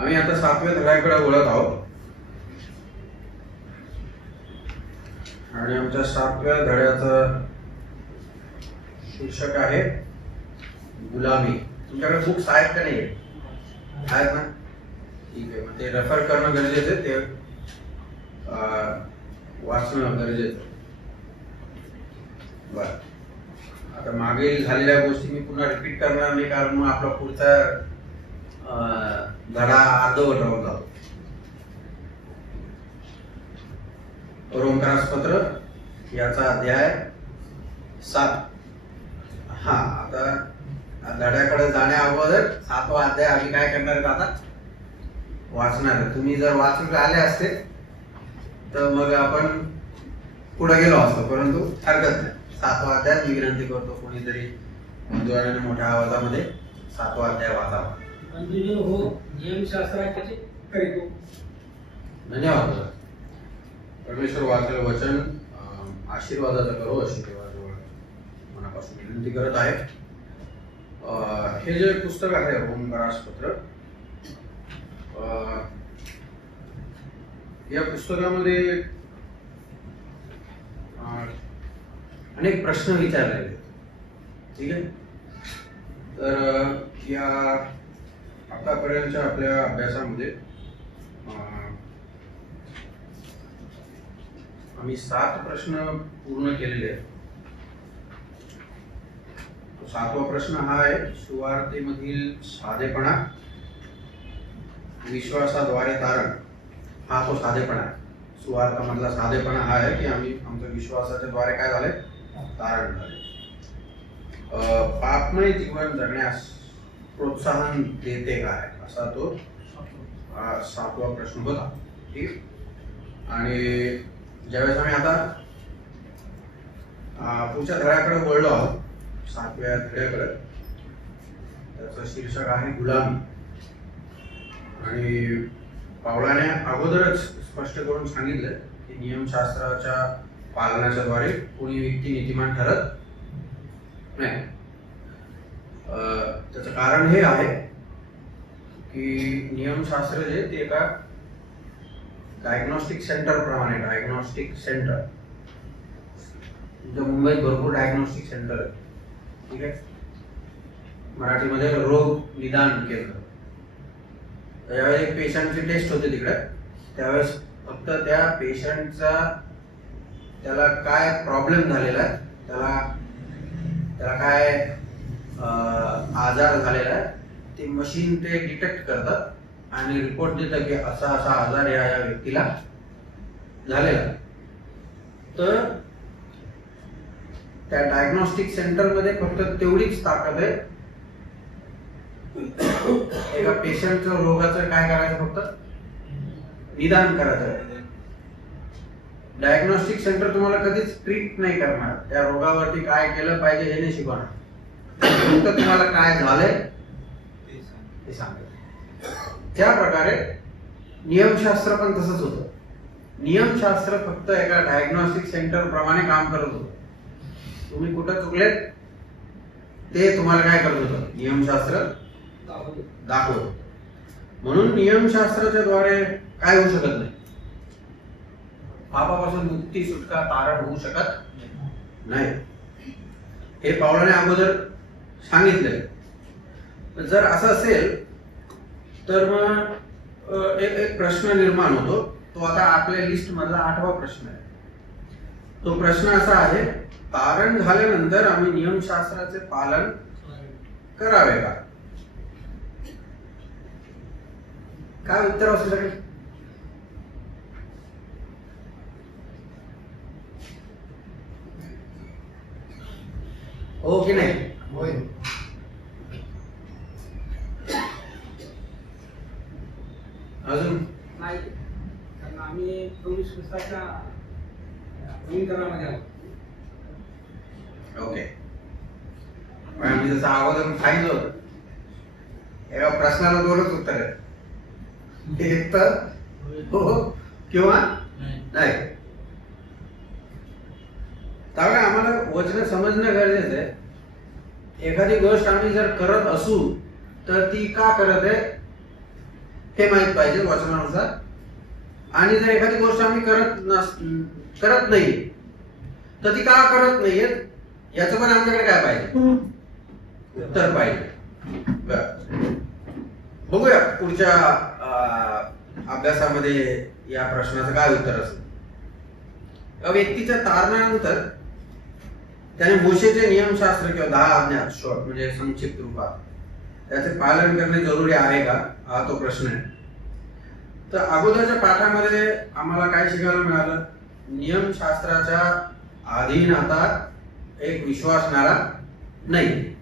आम्ही आता 7व्या धड्याकडे वळत आहोत आणि आमच्या 7व्या धड्याचं शीर्षक आहे गुलामी. तुमच्याकडे बुक्स आहेत का नाही? आहेत ना? ठीक आहे. मग ते रेफर करणं गरजेचं आहे, ते वाचणं गरजेचं आहे. बरं, आता मागील झालेल्या गोष्टी मी पुन्हा रिपीट करणार नाही, कारण मग आपला पुढचा धडा अर्धवट राहून जातो. रोमकारास पत्र याचा अध्याय 7. हा, आता धड्याकडे जाण्या अगोदर 7वा अध्याय आम्ही काय करणार आहेत आता वाचणार आहे. तुम्ही जर वाचून आले असते तर मग आपण पुढे गेलो असतो, परंतु हरकत नाही. 7वा अध्याय मी विनंती करतो कोणीतरी बंधूंनी मोठ्या आवाजामध्ये 7वा अध्याय वाचावा. धन्यवाद. परमेश्वर वाचलेलं वचन आशीर्वादाचं करो अशी देवाजवळ मनापासून विनंती करत आहे. हे जे पुस्तक आहे रोमकारास पत्र, या पुस्तकामध्ये अनेक प्रश्न विचारलेले आहेत. ठीक आहे. तर या आतापर्यंतच्या आपल्या अभ्यासामध्ये आम्ही 7 प्रश्न पूर्ण केलेले आहेत. 7वा प्रश्न हा आहे सुवार्तेमधील साधेपणा, विश्वासाद्वारे तारण. हा तो साधेपणा आहे. सुवार्तामधला साधेपणा हा आहे की आम्ही आमच्या विश्वासाच्या द्वारे काय झाले, तारण झाले. पापमय जीवन जगण्यास प्रोत्साहन देते काय, असा तो 7वा प्रश्न होता. ठीक. आणि ज्यावेळेस आम्ही आता पुढच्या धड्याकडे वळलो आहोत, 7व्या धड्याकडे, त्याचं शीर्षक आहे गुलामी. आणि पावलाने अगोदरच स्पष्ट करून सांगितलं की नियमशास्त्राच्या पालनाच्या द्वारे कोणी व्यक्ती नीतिमान ठरत नाही. त्याचं कारण हे आहे की नियमशास्त्र जे ते एका डायग्नोस्टिक सेंटर प्रमाणे, डायग्नोस्टिक सेंटर, मुंबईत भरपूर डायग्नोस्टिक सेंटर आहे. ठीक आहे. मराठीमध्ये रोग निदान केंद्र. ज्यावेळेस एक पेशंटची टेस्ट होते तिकडे, त्यावेळेस फक्त त्या पेशंटचा त्याला काय प्रॉब्लेम झालेला आहे, त्याला काय आजार झालेला आहे, ते मशीन ते डिटेक्ट करतात आणि रिपोर्ट देतं की असा असा आजार या व्यक्तीला झालेला. तर त्या डायग्नोस्टिक सेंटर मध्ये फक्त तेवढीच ताकद आहे, एका पेशंटच्या रोगाचं काय करायचं, फक्त निदान करायचं. डायग्नोस्टिक सेंटर तुम्हाला कधीच ट्रीट नाही करणार, त्या रोगावरती काय केलं पाहिजे हे नाही शिकवणार, फक्त तुम्हाला काय झालंय ते सांगेल. त्या प्रकारे नियमशास्त्र पण तसंच होतं. नियमशास्त्र फक्त एका डायग्नोस्टिक सेंटर प्रमाणे काम करत होतं. तुम्ही कुठं चुकलेत ते तुम्हाला काय करत होतं, नियमशास्त्र दाखवत. म्हणून नियमशास्त्राच्या द्वारे काय होऊ शकत नाही, पापापासून मुक्ती, सुटका, तारण होऊ शकत नाही. हे पावलाने अगोदर सांगितलंय. जर असं असेल तर मग एक प्रश्न निर्माण होतो. तो आता आपल्या लिस्ट मधला 8वा प्रश्न आहे. तो प्रश्न असा आहे, तारण झाल्यानंतर आम्ही नियमशास्त्राचे पालन करावे का? काय उत्तर असू शकेल? हो की नाही? होय. अजून नाही, कारण आम्ही प्रभू ख्रिस्ताच्या नवीनकरणामध्ये आहोत. ओके. मी जसं अगोदर सांगितलं होतं, एका प्रश्नाला 2च उत्तर आहे, एक तर हो किंवा नाही. त्यामुळे आम्हाला वचन समजणं गरजेचं आहे. एखादी गोष्ट आम्ही जर करत असू तर ती का करत आहे हे माहित पाहिजे वचनानुसार. आणि जर एखादी गोष्ट आम्ही करत नाही तर ती का करत नाहीये याचं पण आमच्याकडे काय पाहिजे, उत्तर पाहिजे. बघूया पुढच्या अभ्यासामध्ये या प्रश्नाचं काय उत्तर असेल. व्यक्तीच्या तारणानंतर त्याने मोशेचे नियमशास्त्र किंवा 10 आज्ञा शॉर्ट म्हणजे संक्षिप्त रूपात त्याचे पालन करणे जरुरी आहे का, हा तो प्रश्न आहे. तर अगोदरच्या पाठामध्ये आम्हाला काय शिकायला मिळालं, नियमशास्त्राच्या अधीन आता एक विश्वासणारा नाही,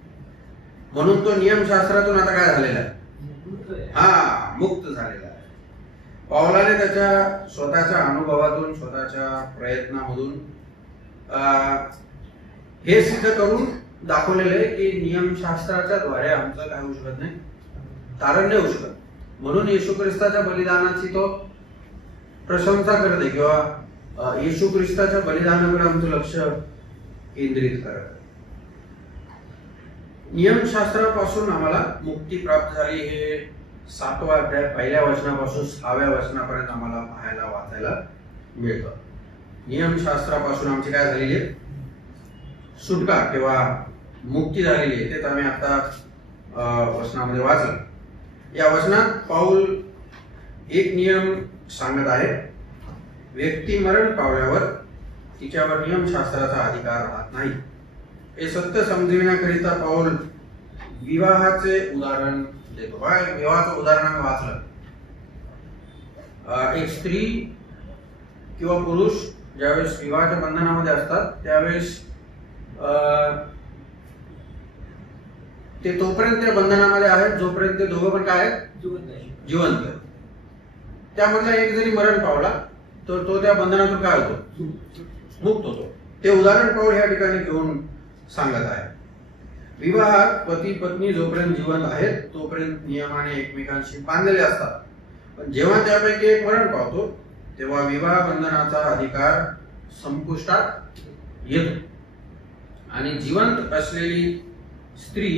म्हणून तो नियमशास्त्रातून आता काय झालेला आहे, मुक्त झालेला आहे. पौलाने त्याच्या स्वतःच्या अनुभवातून स्वतःच्या प्रयत्नामधून हे सिद्ध करून दाखवलेले की नियमशास्त्राच्या द्वारे आमचं काय होऊ शकत नाही, तारण नाही होऊ शकत. म्हणून येशू ख्रिस्ताच्या बलिदानाची तो प्रशंसा करते किंवा येशू ख्रिस्ताच्या बलिदानाकडे आमचं लक्ष केंद्रित करत. नियमशास्त्रापासून आम्हाला मुक्ती प्राप्त झाली हे 7वा अध्याय 1ल्या वचनापासून 6व्या वचनापर्यंत आम्हाला पाहायला वाचायला मिळतं. नियमशास्त्रापासून आमची काय झालेली आहे, सुटका किंवा मुक्ती झालेली आहे. तेच आम्ही आता वचनामध्ये वाचलं. या वचनात पाऊल एक नियम सांगत आहे. व्यक्ती मरण पावल्यावर तिच्यावर नियमशास्त्राचा अधिकार राहत नाही. हे सत्य समजविण्याकरिता पाऊल विवाहाचे उदाहरण देतो. विवाहाचं उदाहरण आम्ही वाचलं. एक स्त्री किंवा पुरुष ज्यावेळेस विवाहाच्या बंधनामध्ये असतात त्यावेळेस ते तोपर्यंत त्या बंधनामध्ये आहेत जोपर्यंत ते दोघं पण काय आहेत, जिवंत. त्यामधला एक जरी मरण पावला तर तो त्या बंधनातून काय होतो, मुक्त होतो. ते उदाहरण पाऊल या ठिकाणी घेऊन सांगत आहे. विवाहात पती पत्नी जोपर्यंत जिवंत आहेत तोपर्यंत नियमाने एकमेकांशी बांधलेले असतात. पण जेव्हा त्यापैकी एक मरण पावतो तेव्हा विवाह बंधनाचा अधिकार संपुष्टात येतो आणि जिवंत असलेली स्त्री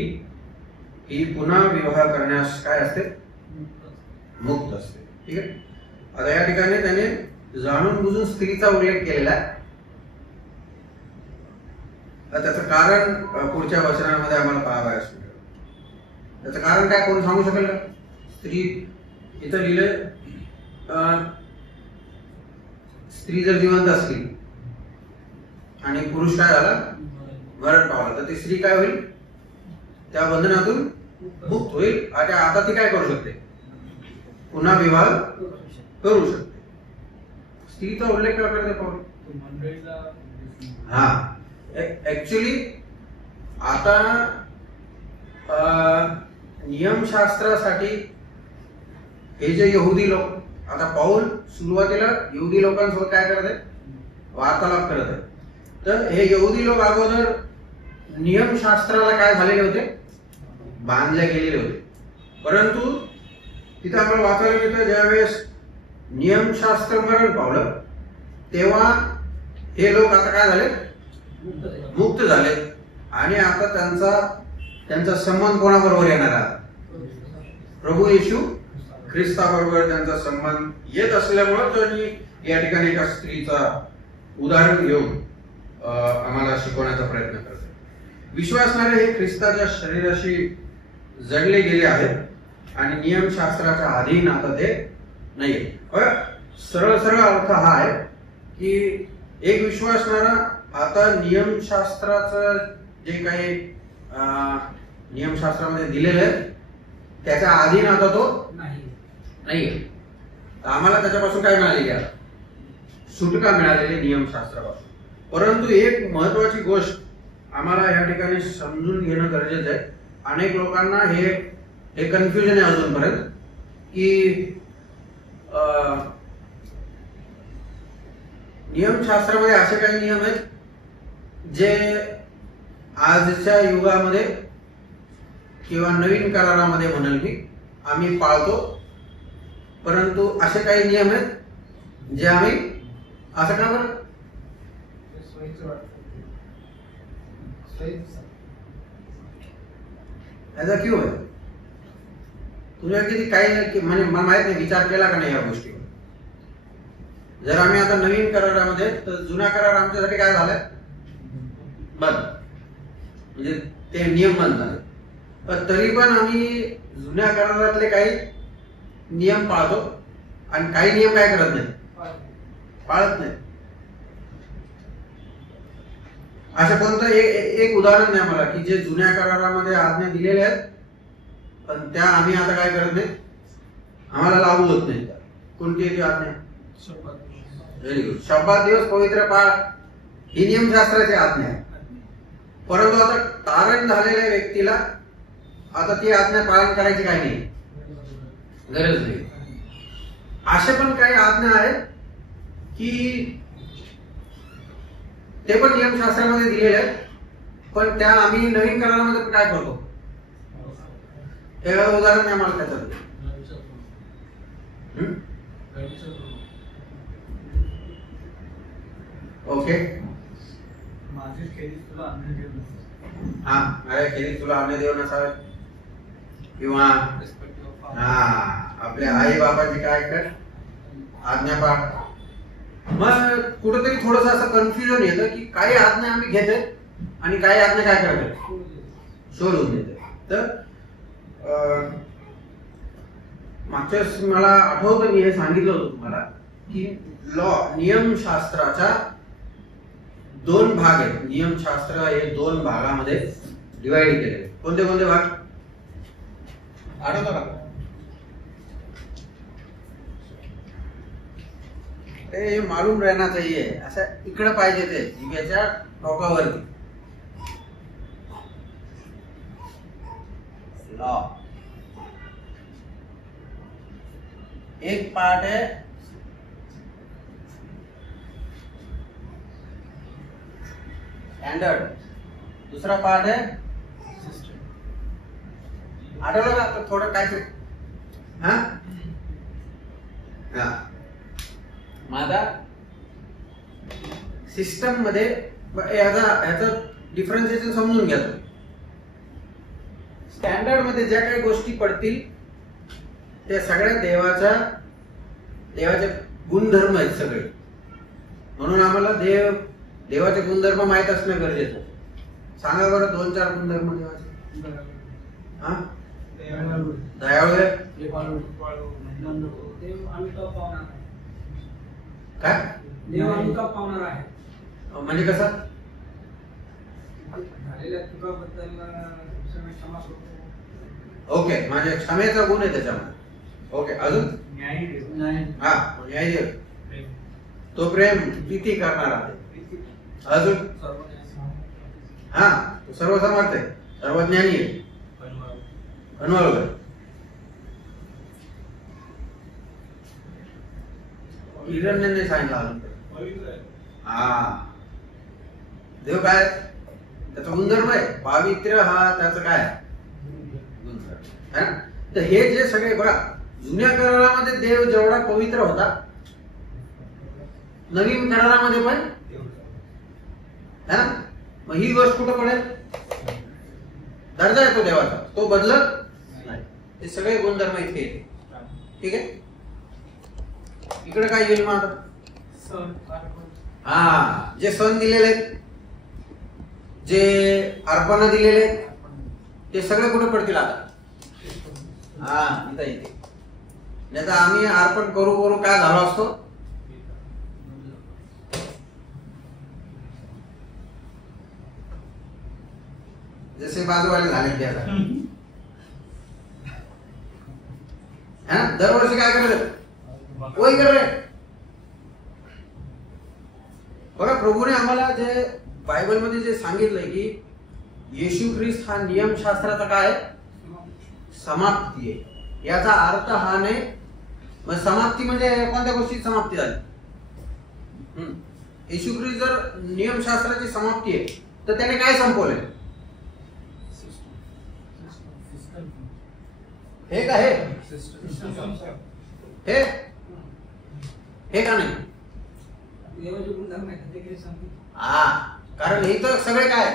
ही पुन्हा विवाह करण्यास काय असते, मुक्त असते. ठीक आहे. आता या ठिकाणी त्याने जाणून बुजून स्त्रीचा उल्लेख केलेला आहे. त्याचं कारण पुढच्या वचनामध्ये आम्हाला पाहावयास मिळेल. त्याचं कारण काय कोण सांगू शकेल का? स्त्री इथं लिहिले, स्त्री जर जिवंत असली आणि पुरुष काय झाला, मरण पावला, तर ती स्त्री काय होईल, त्या बंधनातून मुक्त होईल आणि आता ती काय करू शकते, पुन्हा विवाह करू शकते. स्त्रीचा उल्लेख का करते पाऊल? हा, ऍक्च्युली आता नियमशास्त्रासाठी हे जे यहुदी लोक, आता पाऊल सुरुवातीला यहुदी लोकांसोबत काय करत आहे, वार्तालाप करत आहे. तर हे यहुदी लोक अगोदर नियमशास्त्राला काय झालेले होते, बांधले गेलेले होते. परंतु तिथे आपण वाचायला मिळतं ज्यावेळेस नियमशास्त्र मरण पावलं तेव्हा हे लोक आता काय झाले, मुक्त झाले आणि आता त्यांचा संबंध कोणाबरोबर येणार आहे, प्रभू येशू ख्रिस्ताबरोबर त्यांचा संबंध येत असल्यामुळे त्यांनी या ठिकाणी एका स्त्रीचा उदाहरण घेऊन आम्हाला शिकवण्याचा प्रयत्न करतो. विश्वासणारे हे ख्रिस्ताच्या शरीराशी जडले गेले आहेत आणि नियमशास्त्राच्या अधीन आता ते नाहीये. सरळ सरळ अर्थ हा आहे की एक विश्वासणारा आता नियमशास्त्राचं जे काही नियमशास्त्रामध्ये दिलेलं आहे त्याच्या अधीन आता तो नाहीये. आम्हाला त्याच्यापासून काय मिळालेली आहे, सुटका मिळालेली नियमशास्त्रापासून. परंतु एक महत्वाची गोष्ट आम्हाला या ठिकाणी समजून घेणं गरजेचं आहे. अनेक लोकांना हे कन्फ्युजन आहे अजूनपर्यंत की नियमशास्त्रामध्ये असे काही नियम आहेत जे आजच्या युगामध्ये किंवा नवीन करारामध्ये म्हणाल मी आम्ही पाळतो, परंतु असे काही नियम आहेत जे आम्ही असं का बरं ऐसा क्यों है? तुझ्या किती काही म्हणजे मला माहित नाही विचार केला का नाही या गोष्टीवर. जर आम्ही आता नवीन करारामध्ये, तर जुना करार आमच्यासाठी काय झालाय, बंद, म्हणजे ते नियम बंद झाले. पण तरी पण आम्ही जुन्या करारातले काही नियम पाळतो आणि काही नियम काय करत नाही, पाळत नाही. असं कोणतं एक उदाहरण द्या मला की जे जुन्या करारामध्ये आज्ञा दिलेल्या आहेत पण त्या आम्ही आता काय करत नाही, आम्हाला लागू होत नाही. कोणती आहे ती आज्ञा? Very good. शब्दात दिवस पवित्र पाळ ही नियमशास्त्राची आज्ञा आहे. परंतु आता तारण झालेल्या व्यक्तीला आता ती आज्ञा पालन करायची काही नाही, गरज नाही. असे पण काही आज्ञा आहेत की ते पण नियमशास्त्रामध्ये दिलेले आहेत, पण त्या आम्ही नवीन करारामध्ये काय करतो. एखादं उदाहरण नाही मला त्याच्यात. ओके. माझी खेळी तुला अन्न देऊ नसावे. हा, माझ्या खेळी तुला अन्न देऊ नसावे. किंवा आपल्या आई बाबाची काय कर आज्ञा पाळ. मग कुठेतरी थोडस असं कन्फ्युजन येतं की काही आज्ञा आम्ही घेतोय आणि काही आज्ञा काय करतोय, सोडून देतोय. तर मागच्या वेळेस मला आठवतं मी हे सांगितलं होतं तुम्हाला की नियमशास्त्राचा दोन भाग आहेत. नियमशास्त्र हे दोन भागामध्ये डिवाइड केले. कोणते कोणते भाग आठवतं का? ते मालूम रहना चाहिए, असं इकडे पाहिजे ते जिभेच्या टोकावरती. लॉ एक पार्ट है स्टैंडर्ड, दूसरा पार्ट है आठवलं का? तर थोडं काय हा हा माझा सिस्टम मध्ये याचा डिफरन्शिएशन समजून घ्या. स्टँडर्ड मध्ये ज्या काही गोष्टी पडतील त्या सगळ्या देवाचे गुणधर्म आहेत सगळे. म्हणून आम्हाला देवाचे गुणधर्म माहित असणं गरजेचं. सांगा बरं 2-4 गुणधर्म देवाचे. हा, दयाळू आहे. काय देव अनुताप पावणार आहे म्हणजे कसं? झालेल्या चुकाबद्दल क्षमा करतो. ओके, म्हणजे क्षमेचा गुण आहे त्याच्यामध्ये. ओके, अजून न्यायी देव. हा, न्यायी देव. तो प्रेम प्रीती करणार आहे. अजून हा, तो सर्वसमर्थ आहे, सर्वज्ञानी आहे, अनवळग आहे. किरणने सांगितलं अजून. हा, देव काय त्याचा गुणधर्म आहे. पावित्र्य हा त्याचं काय गुणधर्म. तर हे जे सगळे बघा, जुन्या करारामध्ये देव जेवढा पवित्र होता, नवीन करारामध्ये पण मग ही गोष्ट कुठं पडेल? दर्जा आहे तो देवाचा, तो बदलत नाही. हे सगळे गुणधर्म इथे येते. ठीक आहे. इकडे काय येईल मग आता? हा, जे सण दिलेले आहेत, जे अर्पण दिलेले आहेत, ते सगळे कुठे पडतील आता? हा, इथं येते. नाही तर आम्ही अर्पण करू काय झालो असतो? जसे बाजूवाले झाले ते आता. दरवर्षी काय करायचं? वही कर रहे. बघा, प्रभूने आम्हाला जे बायबल मध्ये जे सांगितलंय की येशू ख्रिस्त हा नियमशास्त्राचा काय समाप्ती आहे, याचा अर्थ हा नाही. मग समाप्ती म्हणजे कोणत्या गोष्टीची समाप्ती झाली? येशू ख्रिस्त जर नियमशास्त्राची समाप्ती आहे तर त्याने काय संपवलंय? हे का हे का नाही? देवाचे गुणधर्म आहेत. हा, कारण हे तर सगळे काय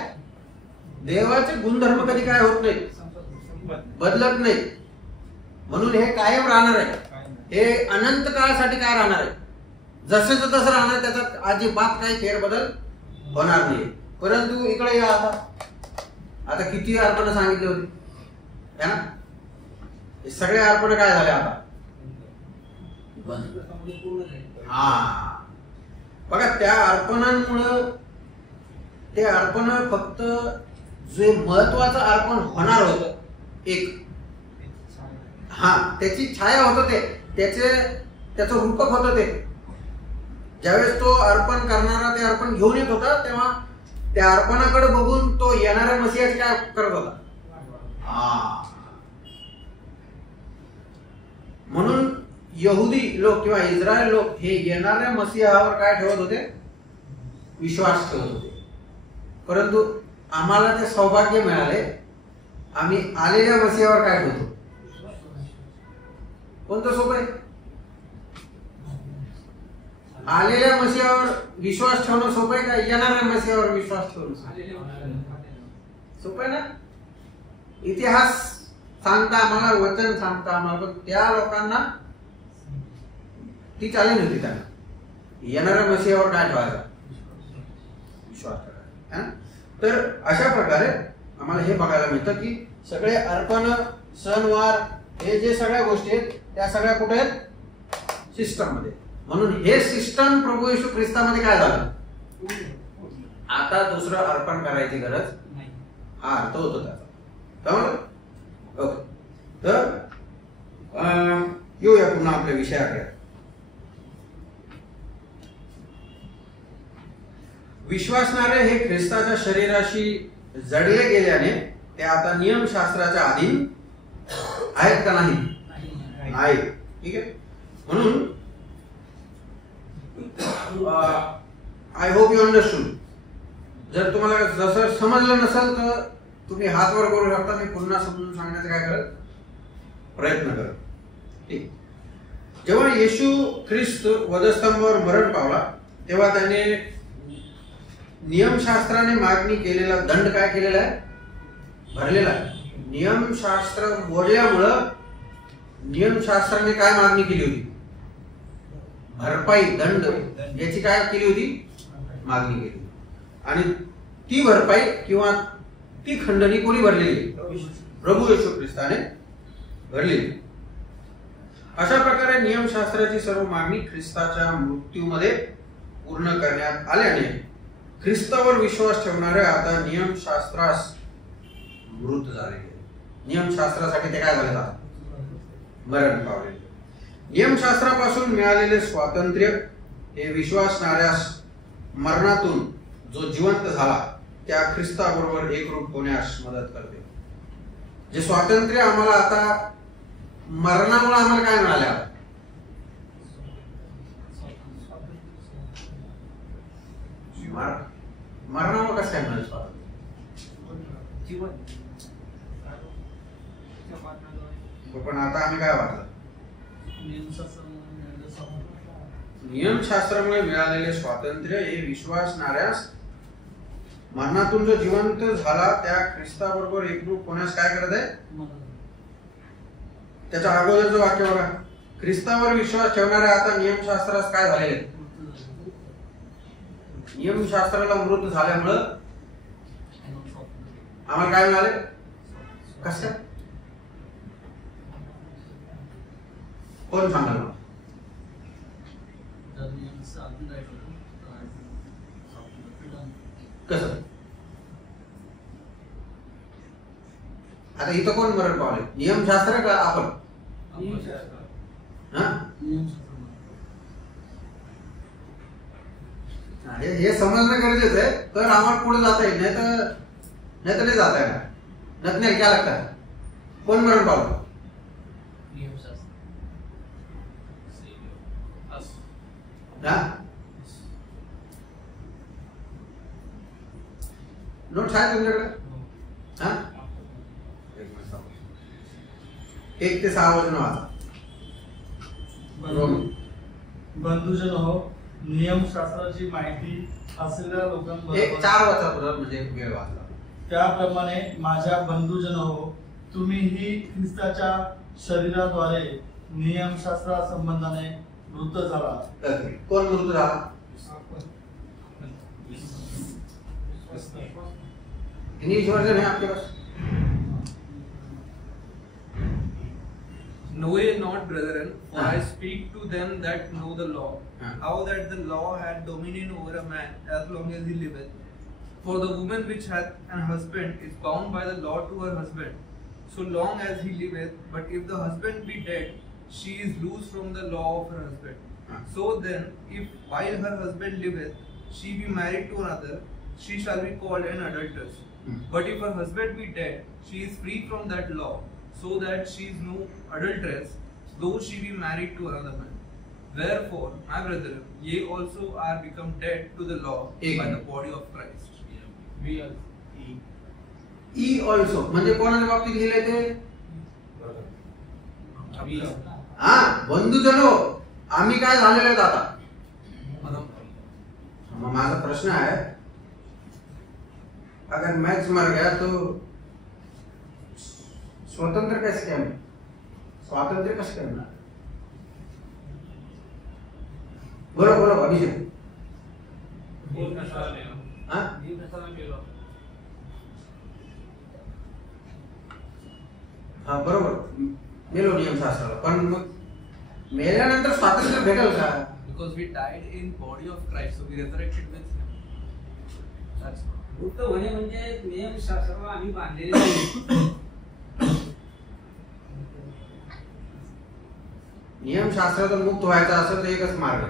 देवाचे गुणधर्म कधी काय होत नाही, बदलत नाही. म्हणून हे कायम राहणार आहे, हे अनंत काळासाठी काय राहणार आहे, जसंच तसं राहणार, त्याचा अजिबात काही फेरबदल होणार नाही. परंतु इकडे या, आता किती अर्पण सांगितले होते है ना, हे सगळे अर्पण काय झाले आता बंद. हा बघा, त्या अर्पणांमुळं ते अर्पण फक्त जे महत्वाचं अर्पण होणार होतं एक, हा त्याची छाया होतं, ते त्याचं रूपक होतं. ते ज्यावेळेस तो अर्पण करणारा ते अर्पण घेऊन येत होता, तेव्हा त्या अर्पणाकडे बघून तो येणाऱ्या मसीहाची काय करत होता. म्हणून यहुदी लोक किंवा इस्रायल लोक हे येणाऱ्या मसीहावर काय ठेवत होते, विश्वास ठेवत होते. परंतु आम्हाला ते सौभाग्य मिळाले, आम्ही आलेल्या मसीहावर काय ठेवतो. कोणतं सोपं आहे, आलेल्या मसीहावर विश्वास ठेवणं सोपं आहे का येणाऱ्या मसीहावर विश्वास ठेवणं सोपं आहे ना. इतिहास सांगता आम्हाला, वचन सांगता आम्हाला, पण त्या लोकांना ती चालेल होती, त्यांना येणाऱ्या मसीहावर काय ठेवायचा, विश्वास ठेवायचा. तर अशा प्रकारे आम्हाला हे बघायला मिळतं की सगळे अर्पण, सणवार, हे जे सगळ्या गोष्टी आहेत त्या सगळ्या कुठे आहेत, सिस्टम मध्ये. म्हणून हे सिस्टम प्रभू येशू ख्रिस्तामध्ये काय झालं, आता दुसरं अर्पण करायची गरज नाही, हा अर्थ होतो त्याचा. ओके, तर येऊया पुन्हा आपल्या विषयाकडे. विश्वासणारे हे ख्रिस्ताच्या शरीराशी जडले गेल्याने ते आता नियमशास्त्राच्या अधीन आहेत का नाही, नाही. ठीक आहे, म्हणून आय होप यू अंडरस्टूड. जर तुम्हाला जसं समजलं नसेल तर तुम्ही हात वर करू शकता, मी पुन्हा समजून सांगण्याचा काय करत प्रयत्न करत. ठीक, जेव्हा येशू ख्रिस्त वधस्तंभावर मरण पावला तेव्हा त्याने नियमशास्त्राने मागणी केलेला दंड काय केलेला आहे, भरलेला आहे. नियमशास्त्र मोडल्यामुळं नियमशास्त्राने काय मागणी केली होती, भरपाई, दंड, याची काय केली होती, मागणी केली. आणि ती भरपाई किंवा ती खंडणी कोणी भरलेली, प्रभू येशू ख्रिस्ताने भरलेली. अशा प्रकारे नियमशास्त्राची सर्व मागणी ख्रिस्ताच्या मृत्यूमध्ये पूर्ण करण्यात आल्याने ख्रिस्तावर विश्वास ठेवणारे आता नियमशास्त्रास मृत झाले. नियमशास्त्रासाठी ते काय झाले, मरण पावले. नियमशास्त्रापासून मिळालेले स्वातंत्र्य हे विश्वासणाऱ्यास मरणातून जो जिवंत झाला त्या ख्रिस्ताबरोबर एकरूप होण्यास मदत करते. जे स्वातंत्र्य आम्हाला आता मरणामुळे आम्हाला काय मिळाले, मरणामुळे कसं काय मिळालं स्वातंत्र्य, पण आता आम्ही काय वाटलं, नियमशास्त्रामुळे मिळालेले स्वातंत्र्य हे विश्वासणाऱ्यास मरणातून जो जिवंत झाला त्या ख्रिस्ताबरोबर एकरूप होण्यास काय करत आहे. त्याच्या अगोदरचं वाक्य बघा, ख्रिस्तावर विश्वास ठेवणारे आता नियमशास्त्रास काय झालेले, नियमशास्त्राला मृत झाल्यामुळं आम्हाला काय मिळाले, कसं, कोण सांगाल कसं. आता इथं कोण मरण पावले, नियमशास्त्र का आपण, हे समजणं गरजेचं आहे, तर आम्हाला पुढे जाता येईल, नाही तर नाही जाता येणार. नाही क्या लागतं, कोण मरण पावलं, नोट्स आहे तुमच्याकडे, हा 1 ते 6 वचन वाचा. बंधुजन हो, नियमशास्त्राची माहिती असलेल्या लोकांबरोबर 4 वाचा म्हणजे वेळ वाचला. त्याप्रमाणे माझ्या बंधुजन हो, तुम्ही ही ख्रिस्ताच्या शरीराद्वारे नियमशास्त्रा संबंधाने मृत झाला. कोण मृत झाला? इंग्लिश वर्जन है आपके pass? Know ye not, brethren, for I speak to them that know the law, how that the law had dominion over a man as long as he liveth. For the woman which hath an husband is bound by the law to her husband, so long as he liveth. But if the husband be dead, she is loose from the law of her husband. So then, if while her husband liveth, she be married to another, she shall be called an adulteress. But if her husband be dead, she is free from that law, so that she is no adulteress, though she be married to another man. Wherefore, my brethren, ye also are become dead to the law by the body of Christ. E also म्हणजे कोणाच्या बाबतीत लिहिले ते? हा, बंधुजनो, आम्ही काय झालेलो आहेत आता? मग माझा प्रश्न आहे, अगर मैक्स मर गया तो स्वतंत्र कैसे क्या? स्वातंत्र्य कसं करणार? बोलो बोलो अभिषेक. हा बरोबर, मेलो नियमशास्त्राला, पण मग मेल्यानंतर स्वातंत्र्य भेटेल का? Because we died in body of Christ, so we resurrected with Him. That's all. मुक्त होणे म्हणजे नियमशास्त्राला आम्ही बांधलेले नाही. नियमशास्त्रातून मुक्त व्हायचं असेल तर एकच मार्ग,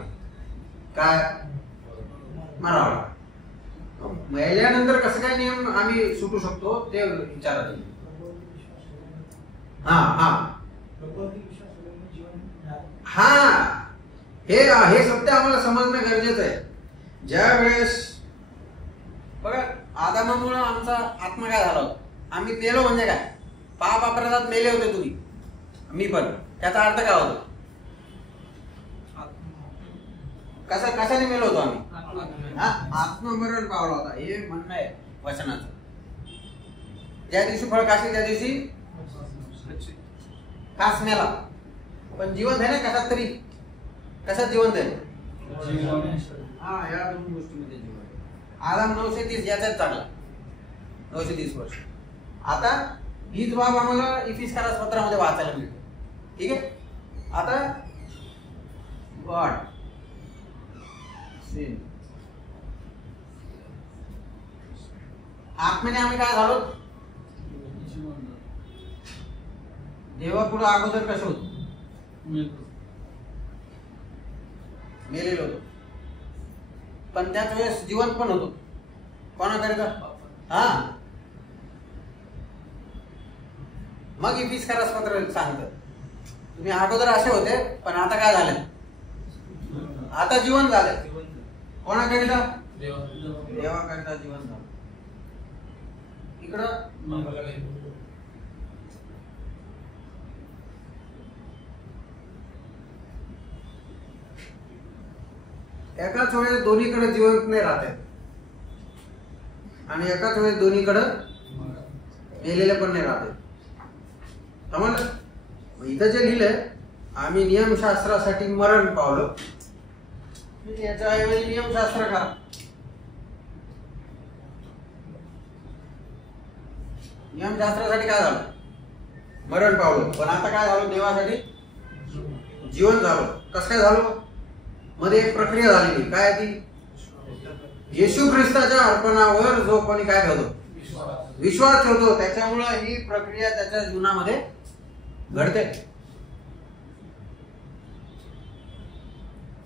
काय? मरावा. मेल्यानंतर कसं काय नियम आम्ही सुटू शकतो ते विचारत. हा हा हा, हे सत्य आम्हाला समजणं गरजेचं आहे. ज्या वेळेस बघा आदामामुळे आमचा आत्मा काय झाला होता, आम्ही मेलो म्हणजे काय? पाप अपराधात मेले होते तुम्ही, मी पण. त्याचा अर्थ काय होतो? कशाने मेलो होतो आम्ही? आत्ममरण पावला होता, हे म्हणणं आहे वचनाचं. ज्या दिवशी फळ खाशील त्या दिवशी खास मेला, पण जिवंत आहे ना कशात तरी. कशात जिवंत आहे? हा, या दोन गोष्टीमध्ये जिवंत. आदाम 930 याचाच चांगला, 930 वर्ष. आता हीच बाब आम्हाला इफिसकारास पत्रामध्ये वाचायला मिळते. ठीक आहे. आता गॉड आत्म्याने आम्ही काय झालो? देवापुढे अगोदर कसं होतो? मेलेलो होतो, पण त्याच वेळेस जिवंत पण होतो. कोणाकरिता? हा, मग इफिसकारास पत्र सांगतं तुम्ही अगोदर असे होते, पण आता काय झाले? आता जीवन झाले. कोणाकरिता? देवाकरिता जीवन झालं. इकडं एकाच वेळेस दोन्हीकडे जिवंत नाही राहते, आणि एकाच वेळेस दोन्हीकडे मेलेले पण नाही राहते. समजलं? इथं जे लिहिलंय, आम्ही नियमशास्त्रासाठी मरण पावलो, याच्या ऐवजी नियमशास्त्र करा. नियमशास्त्रासाठी काय झालं? मरण पावलो, पण आता काय झालं? देवासाठी जीवन झालं. कसं काय झालं? मध्ये एक प्रक्रिया झालेली, काय ती? येशू ख्रिस्ताच्या अर्पणावर जो कोणी काय ठेवतो? विश्वास ठेवतो, त्याच्यामुळे ही प्रक्रिया त्याच्या जीवनामध्ये घडते.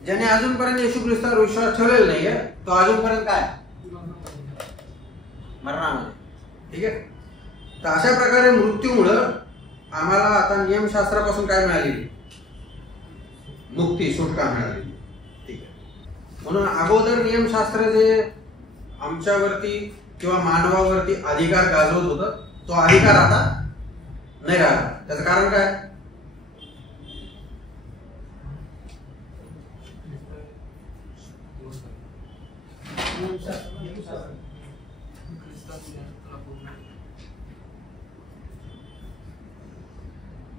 ज्याने अजूनपर्यंत येशू ख्रिस्तावर विश्वास ठेवलेला नाहीये, तो अजूनपर्यंत काय? मरणामध्ये. ठीक आहे. तर अशा प्रकारे मृत्यूमुळं आम्हाला आता नियमशास्त्रापासून काय मिळाली? मुक्ती, सुटका मिळाली. ठीक आहे. म्हणून अगोदर नियमशास्त्र जे आमच्यावरती किंवा मानवावरती अधिकार गाजवत होतं, तो अधिकार आता नाही राहिला. त्याचं कारण काय?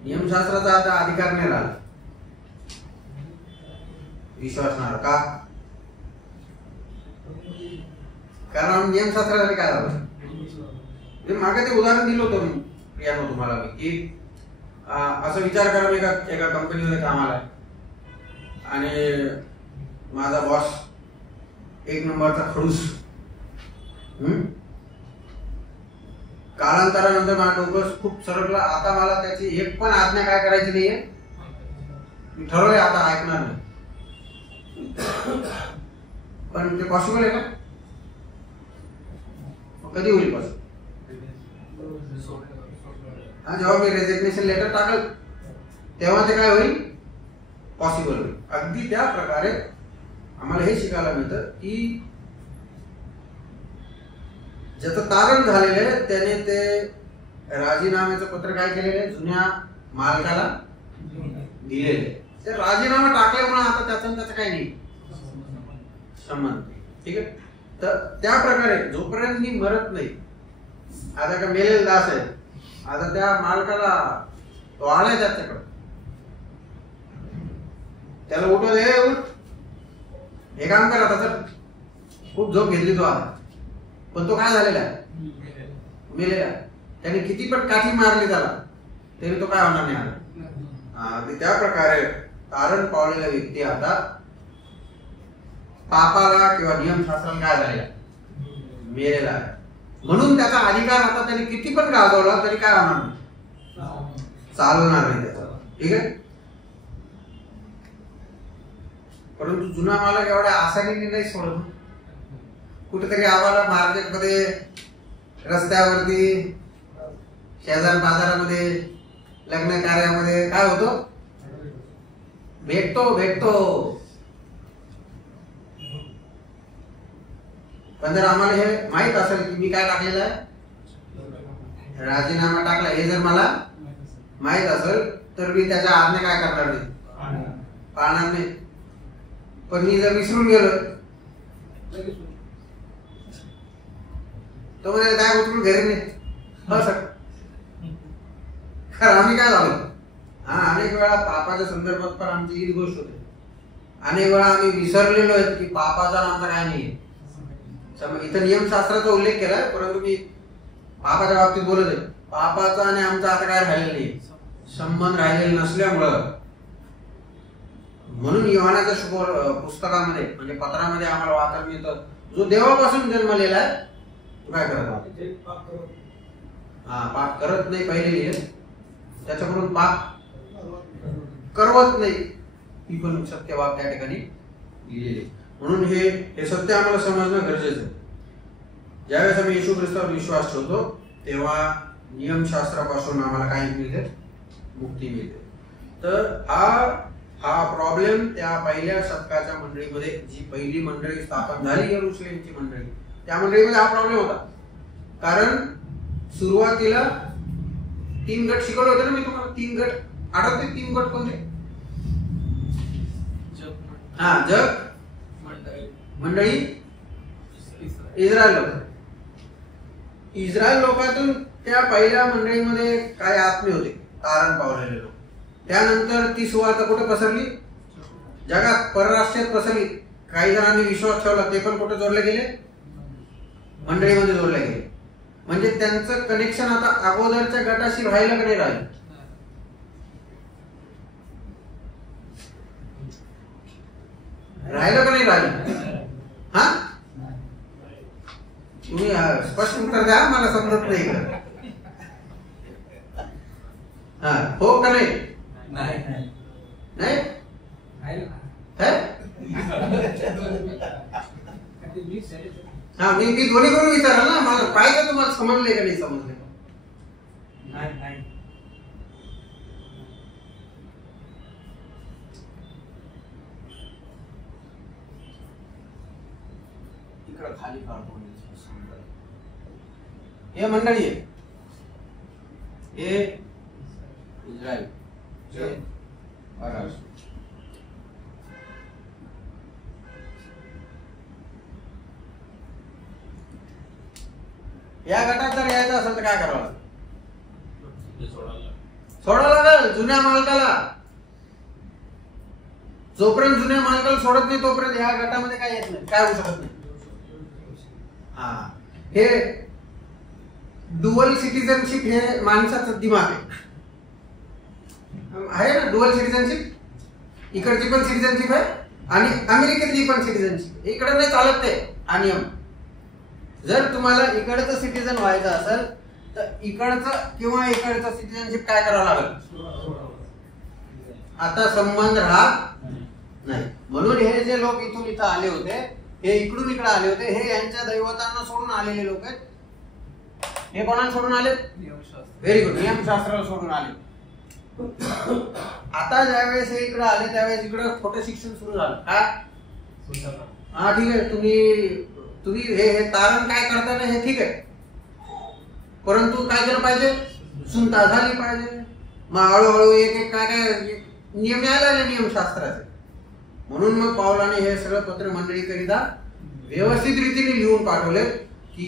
नियमशास्त्राचा आता अधिकार नाही राहिला विश्वासणार का? कारण नियमशास्त्रासाठी काय झालं, मागे ते उदाहरण दिलं होतं मी प्रियानो तुम्हाला की असं विचार करा, मी एका कंपनीमध्ये कामाला आहे आणि माझा बॉस एक नंबरचा खडूस. कालांतरानंतर माझं डोकं खूप सरकलं. आता मला त्याची एक पण आज्ञा काय करायची नाहीये, मी ठरवलंय आता ऐकणार नाही. पण ते पॉसिबल आहे का? कधी होईल पॉसिबल? जेव्हा मी रेजिग्नेशन लेटर टाकल तेव्हा ते काय होईल, पॉसिबल होईल. अगदी त्या प्रकारे आम्हाला हे शिकायला मिळतं की ज्याचं तारण झालेलं आहे त्याने ते राजीनाम्याचं पत्र काय केलेलं आहे, जुन्या मालकाला दिलेले. ते राजीनामा टाकल्यामुळे आता त्याचं काही नाही संबंध. ठीक आहे, तर त्या प्रकारे जोपर्यंत मी मरत नाही, आता का मेलेला दास आहे, आता त्या मालकाला तो आलाय त्याच्याकडे, त्याला उठव दे, उठ हे काम कर आता, तर खूप झोप घेतली तो आता. पण तो काय झालेला आहे, मेलेला. त्याने किती पण काठी मारली त्याला तरी तो काय होणार नाही आला. त्या प्रकारे तारण पावलेला व्यक्ती आता पापाला किंवा नियमशास्त्राला काय झालेला, मेलेला आहे. म्हणून त्याचा अधिकार आता त्याने किती पण गाजवला तरी काय होणार नाही, चालवणार नाही त्याचा. ठीक आहे, परंतु जुना मालक एवढ्या आसानीने नाही सोडत. कुठेतरी आम्हाला मार्केटमध्ये, रस्त्यावरती, शेजार बाजारामध्ये, लग्न कार्यामध्ये काय होतो, भेटतो. पण जर आम्हाला हे माहित असेल की मी काय टाकलेलं आहे, राजीनामा टाकला, हे जर मला माहित असेल तर मी त्याच्या आज्ञा काय करणार नाही, पाळणार नाही. पण मी जर विसरून गेलो तो म्हणजे काय उचलून घरी नाही बस. खरं आम्ही काय झालो, अनेक वेळा पापाच्या संदर्भात पण आमची हीच गोष्ट होते. अनेक वेळा आम्ही विसरलेलो आहेत की पापाचा आमचा काय नाही. इथं नियमशास्त्राचा उल्लेख केलाय, परंतु मी पापाच्या बाबतीत बोलत आहे. पापाचा आणि आमचा आता काय राहिलेला नाही, संबंध राहिलेला नसल्यामुळं, म्हणून योहानाच्या शुभ पुस्तकामध्ये म्हणजे पत्रामध्ये आम्हाला वाचायला मिळतं, जो देवापासून जन्मलेला आहे तो काय करत, पाप करत नाही पहिले, त्याच्याकडून पाप करवत नाही, ही पण सत्य बाब त्या ठिकाणी लिहिलेली. म्हणून हे सत्य आम्हाला समजणं गरजेचं आहे. ज्यावेळेस आम्ही येशू ख्रिस्तावर विश्वास ठेवतो तेव्हा नियमशास्त्रापासून आम्हाला काय मिळते, मुक्ती मिळते. तर हा प्रॉब्लेम त्या पहिल्या शतकाच्या मंडळीमध्ये, जी पहिली मंडळी स्थापन झाली यरूशलेमची मंडळी, त्या मंडळीमध्ये हा प्रॉब्लेम होता. कारण सुरुवातीला 3 गट शिकवले होते ना मी तुम्हाला, 3 गट आठवते. 3 गट कोणते? जग, मंडळी, इस्रायल लोक. इस्रायल लोकातून त्या पहिल्या मंडळीमध्ये काय आत्मे होते, तारण पावलेले लोक. त्यानंतर ती सुवार्ता कुठे पसरली, जगात, परराष्ट्रात पसरली. काही जणांनी विश्वास ठेवला, ते पण कुठे जोडले गेले, मंडळीमध्ये जोडले गेले. म्हणजे त्यांचं कनेक्शन आता अगोदरच्या गटाशी राहिलं की नाही राहिलं, राहिलं का नाही राहिलं. तुम्ही स्पष्ट उत्तर द्या, मला समजत नाही. हो का नाही? मी दोन्ही करून विचाराल ना, मला पाहिजे तुम्हाला समजले का नाही समजले. इकडं खाली काढतो, हे मंडळी आहे, हे इस्रायल, या गटात जर यायचं असेल तर काय करावं लागेल, सोडावं लागेल. मालकाला, जुन्या मालकाला. जोपर्यंत जुन्या मालकाला सोडत नाही तोपर्यंत ह्या गटामध्ये काय येत नाही, काय होऊ शकत नाही. हा, हे डुअल सिटीजनशिप हे माणसाचं दिमाग आहे ना. डुअल सिटीजनशिप, इकडची पण सिटीजनशिप आहे आणि अमेरिकेतली पण सिटीजनशिप. इकडे नाही चालत ते हा नियम. जर तुम्हाला इकडचं सिटीजन व्हायचं असेल तर इकडचं किंवा इकडचं सिटीजनशिप काय करावं लागेल, आता संबंध राहत नाही. म्हणून हे जे लोक इथून इथं आले होते, हे इकडून इकडे आले होते, हे यांच्या दैवतांना सोडून आलेले लोक आहेत. हे कोणाला सोडून आले, व्हेरी गुड, नियमशास्त्राला सोडून आले. आता ज्यावेळेस हे इकडे आले त्यावेळेस इकडे खोटं शिक्षण सुरू झालं. काय, हा ठीक आहे, तुम्ही हे तारण काय करताना हे ठीक आहे, परंतु काय केलं पाहिजे, सुनता झाली पाहिजे. मग हळूहळू एक एक काय काय नियम यायला लागले नियमशास्त्राचे. म्हणून मग पावलाने हे सगळं पत्र मंडळीकरिता व्यवस्थित रीतीने लिहून पाठवले की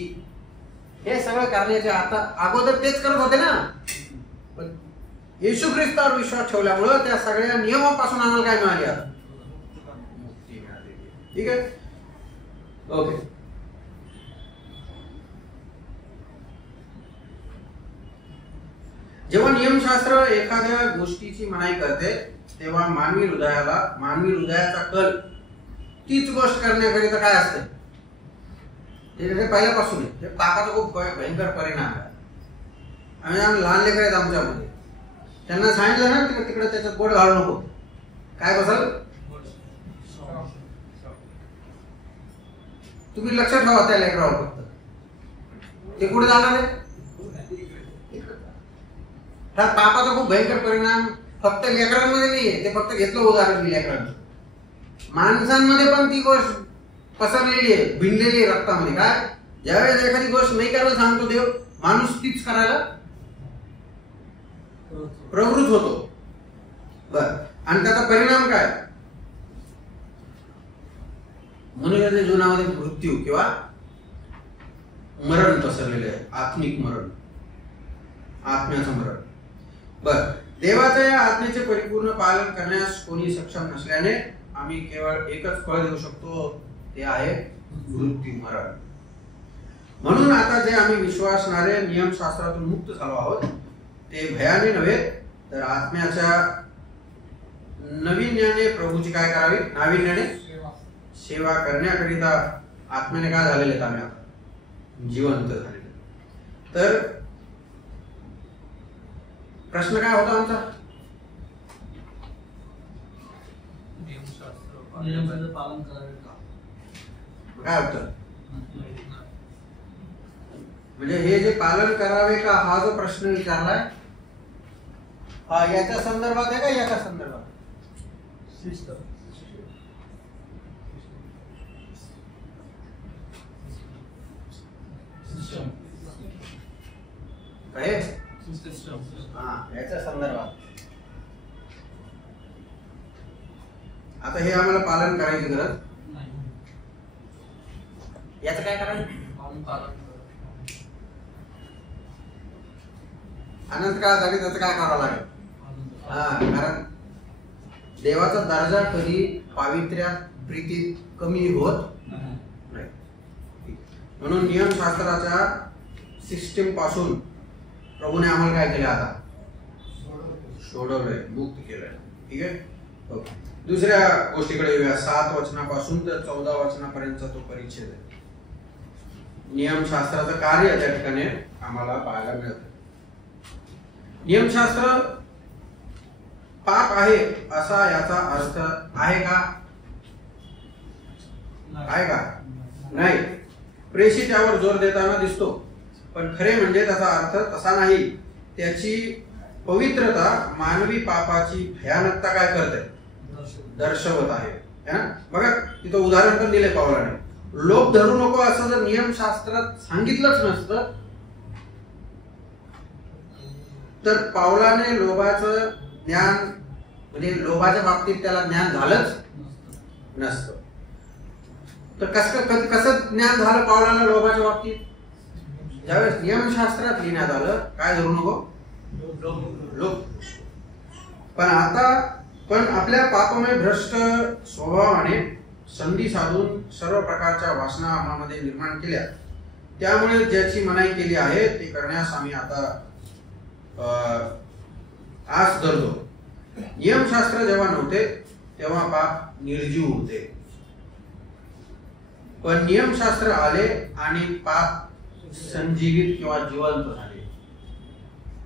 हे सगळं करण्याचे. आता अगोदर तेच करत होते ना, पण येशू ख्रिस्तावर विश्वास ठेवल्यामुळं त्या सगळ्या नियमापासून आम्हाला काय मिळाले, मुक्ती मिळाली. ठीक आहे, ओके. जेव्हा नियमशास्त्र एखाद्या गोष्टीची मनाई करते तेव्हा मानवी हृदयाचा कल तीच गोष्ट करण्याकरिता काय असते, ते पहिल्यापासून आहे. पापाचा खूप भयंकर परिणाम आहे. आम्ही लहान लेकर आहेत आमच्यामध्ये, त्यांना सांगितलं ना तिकडे त्याच्यात गोड घालू नको, काय बसल, तुम्ही लक्ष ठेवा त्या लेकरावर. फक्त ते कुठे जाणार आहे, हा पापाचा खूप भयंकर परिणाम फक्त लेकरांमध्ये नाहीये. ते फक्त घेतलं उदाहरण लेकरांचं, माणसांमध्ये पण ती गोष्ट पसरलेली आहे, भिनलेली आहे रक्तामध्ये. काय, ज्यावेळेस एखादी गोष्ट नाही करायला सांगतो देव, माणूस तीच करायला प्रवृत्त होतो. बर, आणि त्याचा परिणाम काय, मनुष्याच्या जीवनामध्ये मृत्यू किंवा मरण पसरलेले आहे, आत्मिक मरण, आत्म्याचं मरण. बर, देवाच्या या आज्ञेचे परिपूर्ण पालन करण्यास कोणी सक्षम नसल्याने आम्ही केवळ एकच फळ देऊ शकतो, ते आहे मृत्यू, मरण. म्हणून आता जे आम्ही विश्वासणारे नियमशास्त्रातून मुक्त झालो आहोत ते भयाने नव्हे तर आत्म्याच्या नवीन्याने प्रभूची काय करावी, नाविन्याने सेवा करण्याकरिता आत्म्याने काय झालेले आहेत, आम्ही आता जिवंत झालेले. तर प्रश्न काय होता आमचा, पालन करावे का, काय उत्तर, म्हणजे हे जे पालन करावे का हा जो प्रश्न विचारलाय, हा याच्या संदर्भात आहे का याच्या संदर्भात, शिस्त, काय, हा याच्या संदर्भात. आता हे आम्हाला पालन करायची गरज नाही, याचं काय करायचं, अनंत काळासाठी त्याचं काय करावं लागेल. हा, कारण देवाचा दर्जा कधी पावित्र्यात प्रीतीत कमी होत नाही. म्हणून नियमशास्त्राच्या सिस्टीम पासून प्रभूने आम्हाला काय केलं, आता सोडवलंय, मुक्त केलंय. ठीक आहे, ओके. दुसऱ्या गोष्टीकडे येऊया. 7 वचनापासून तर 14 वचनापर्यंतचा तो परिच्छेद आहे. नियमशास्त्राचं कार्य त्या ठिकाणी आम्हाला पाहायला मिळतं. नियमशास्त्र पाप आहे असा याचा अर्थ आहे का, आहे का, नाही. प्रेषित यावर जोर देताना दिसतो, पण खरे म्हणजे त्याचा अर्थ तसा नाही. त्याची पवित्रता मानवी पापाची भयानकता काय करते, दर्शवत आहे. बघा तिथं उदाहरण पण दिले पावलाने. लोभ धरू नको असं जर नियमशास्त्रात सांगितलंच नसतं तर पावलाने लोभाचं ज्ञान, म्हणजे लोभाच्या बाबतीत त्याला ज्ञान झालंच नसतं. तर कसं ज्ञान झालं पावलाला लोभाच्या बाबतीत, ज्यावेळेस नियमशास्त्रात लिहिण्यात आलं काय धरू नको, लोभ. पण आपल्या पापमय भ्रष्ट स्वभावाने संधी साधून सर्व प्रकारच्या वासना आम्हामध्ये निर्माण केल्या, त्यामुळे ज्याची मनाई केली आहे ते करण्यास आम्ही आता आस धरतो. नियमशास्त्र जेव्हा नव्हते तेव्हा पाप निर्जीव होते, पण नियमशास्त्र आले आणि पाप संजीवित किंवा जिवंत झाले.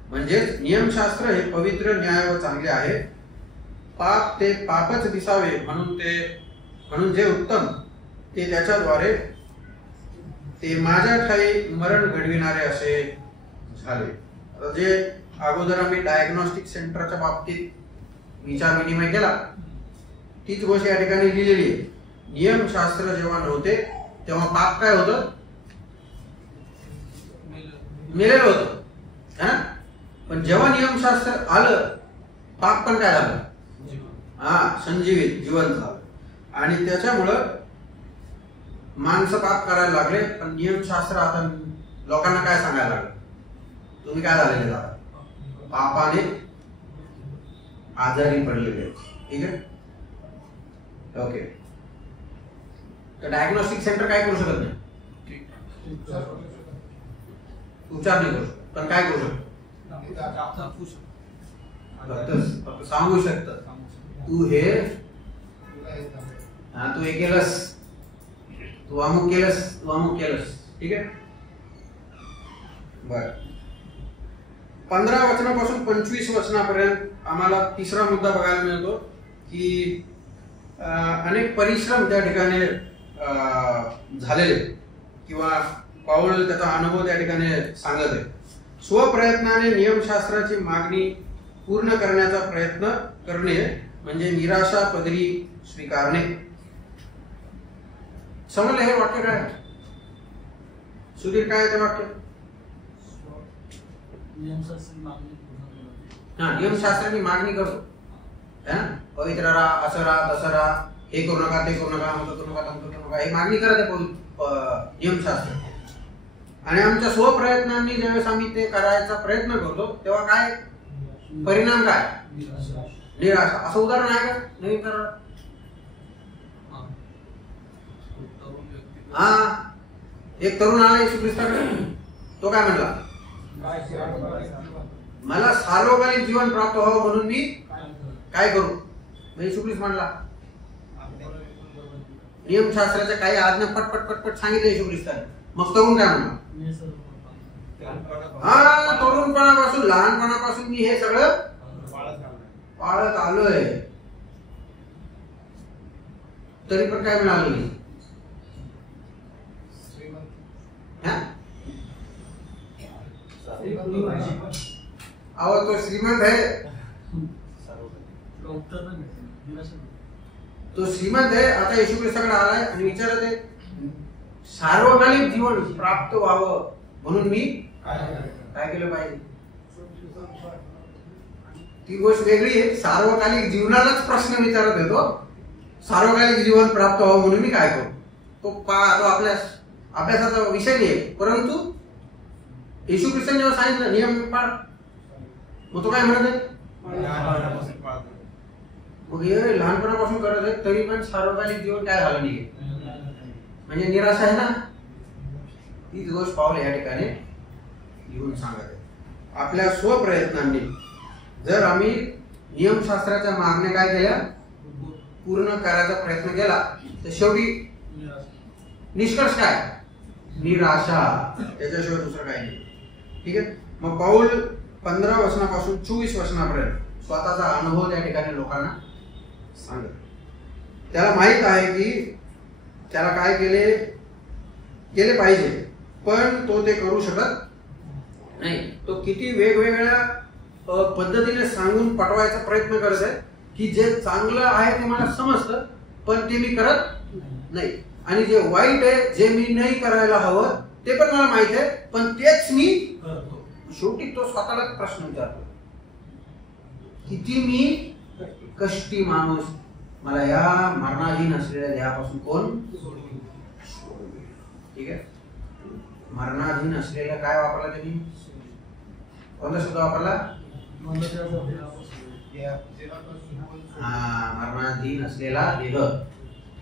म्हणजेच नियमशास्त्र हे पवित्र, न्याय व चांगले आहे. पाप ते पापच दिसावे म्हणून जे उत्तम ते त्याच्याद्वारे ते माझ्या ठाई मरण घडविणारे असे झाले. जे अगोदर आम्ही डायग्नोस्टिक सेंटरच्या बाबतीत विचार विनिमय केला, तीच गोष्ट या ठिकाणी लिहिलेली आहे. नियमशास्त्र जेव्हा नव्हते तेव्हा पाप काय होतं? मेलेलं होतं, है ना? पण जेव्हा नियमशास्त्र आलं पाप पण काय झालं? संजीवित, जिवंत झालं. आणि त्याच्यामुळं माणसं पाप करायला लागले. पण नियमशास्त्र आता लोकांना काय सांगायला लागलं? तुम्ही काय झालेले झाला? पापाने आजारी पडलेले. ठीक आहे, ओके. तर डायग्नोस्टिक सेंटर काय करू शकत नाही, उपचार नाही करू शकत, पण काय करू शकतो? फक्त सांगू शकत तू हे तू हे केलंस, तू अमुक केलंस. ठीक आहे, बर. 15 वचनापासून 25 वचनापर्यंत आम्हाला तिसरा मुद्दा बघायला मिळतो की अनेक परिश्रम त्या ठिकाणी झालेले किंवा पाऊल त्याचा अनुभव त्या ठिकाणी सांगत आहे. स्वप्रयत्नाने नियमशास्त्राची मागणी पूर्ण करण्याचा प्रयत्न करणे म्हणजे निराशा पदरी स्वीकारणे. समजलं हे वाक्य काय? सुधीर, काय आहे ते वाक्य? नियमशास्त्राची मागणी करतो, है ना? पवित्र राहा, असं राहा, तसं राहा, हे करू नका, ते करू नका, अमुक करू नका, तमुक करू नका, हे मागणी करत आहे नियमशास्त्र. आणि आमच्या स्वप्रयत्नांनी ज्यावेळेस आम्ही ते करायचा प्रयत्न करतो तेव्हा काय परिणाम? काय? निराशा. असं उदाहरण आहे का नवीन करा? एक तरुण आला येशू ख्रिस्ताकडे, तो काय म्हणला? मला सार्वकालिक जीवन प्राप्त व्हावं म्हणून मी काय करू? येशू ख्रिस्त म्हणला नियमशास्त्राच्या काही आज्ञा पटपट सांगितले येशू ख्रिस्ताने. मग तरुण काय म्हणला? तरुणपणापासून, लहानपणापासून मी हे सगळं पाळत आलोय, तरी पण काय मिळालं नाही. अहो, तो श्रीमंत आहे, तो श्रीमंत आहे. आता येशू ख्रिस्ताकडे आलाय आणि विचारत आहे सार्वकालिक जीवन प्राप्त व्हावं म्हणून मी काय केलं पाहिजे? ती गोष्ट वेगळी आहे. सार्वकालिक जीवनालाच प्रश्न विचारत आहे तो. सार्वकालिक जीवन प्राप्त व्हावं म्हणून मी काय करू? तो आपल्या अभ्यासाचा विषय नाही आहे. परंतु येशू ख्रिस्ताने जेव्हा सांगितलं नियम पाळ, मग तो काय म्हणत आहे? मग हे लहानपणापासून करत आहे तरी पण सार्वकालिक जीवन काय झालं नाही, म्हणजे निराशा आहे ना. तीच गोष्ट पाऊल या ठिकाणी लिहून सांगत आहे. आपल्या स्वप्रयत्नांनी जर आम्ही नियमशास्त्राच्या मागण्या काय केल्या पूर्ण करायचा प्रयत्न केला तर शेवटी निष्कर्ष काय? निराशा, त्याच्याशिवाय दुसरं काही नाही. ठीक आहे. मग पाऊल 15 वचनापासून 24 वचनापर्यंत स्वतःचा अनुभव त्या ठिकाणी लोकांना सांगत. त्याला माहित आहे की त्याला काय केले पाहिजे, पण तो ते करू शकत नाही. तो किती वेगवेगळ्या पद्धतीने सांगून पटवायचा प्रयत्न करत आहे की जे चांगलं आहे ते मला समजतं पण ते मी करत नाही, आणि जे वाईट आहे जे मी नाही करायला हवं ते पण मला माहित आहे पण तेच मी करतो. शेवटी तो स्वतःलाच प्रश्न विचारतो, किती मी कष्टी माणूस, मला या मरणाधीन असलेल्या देहापासून कोण सोडवेल? ठीक आहे. मरणाधीन असलेला काय वापरला त्यांनी? कोणता शब्द वापरला? मरणाधीन असलेला देह.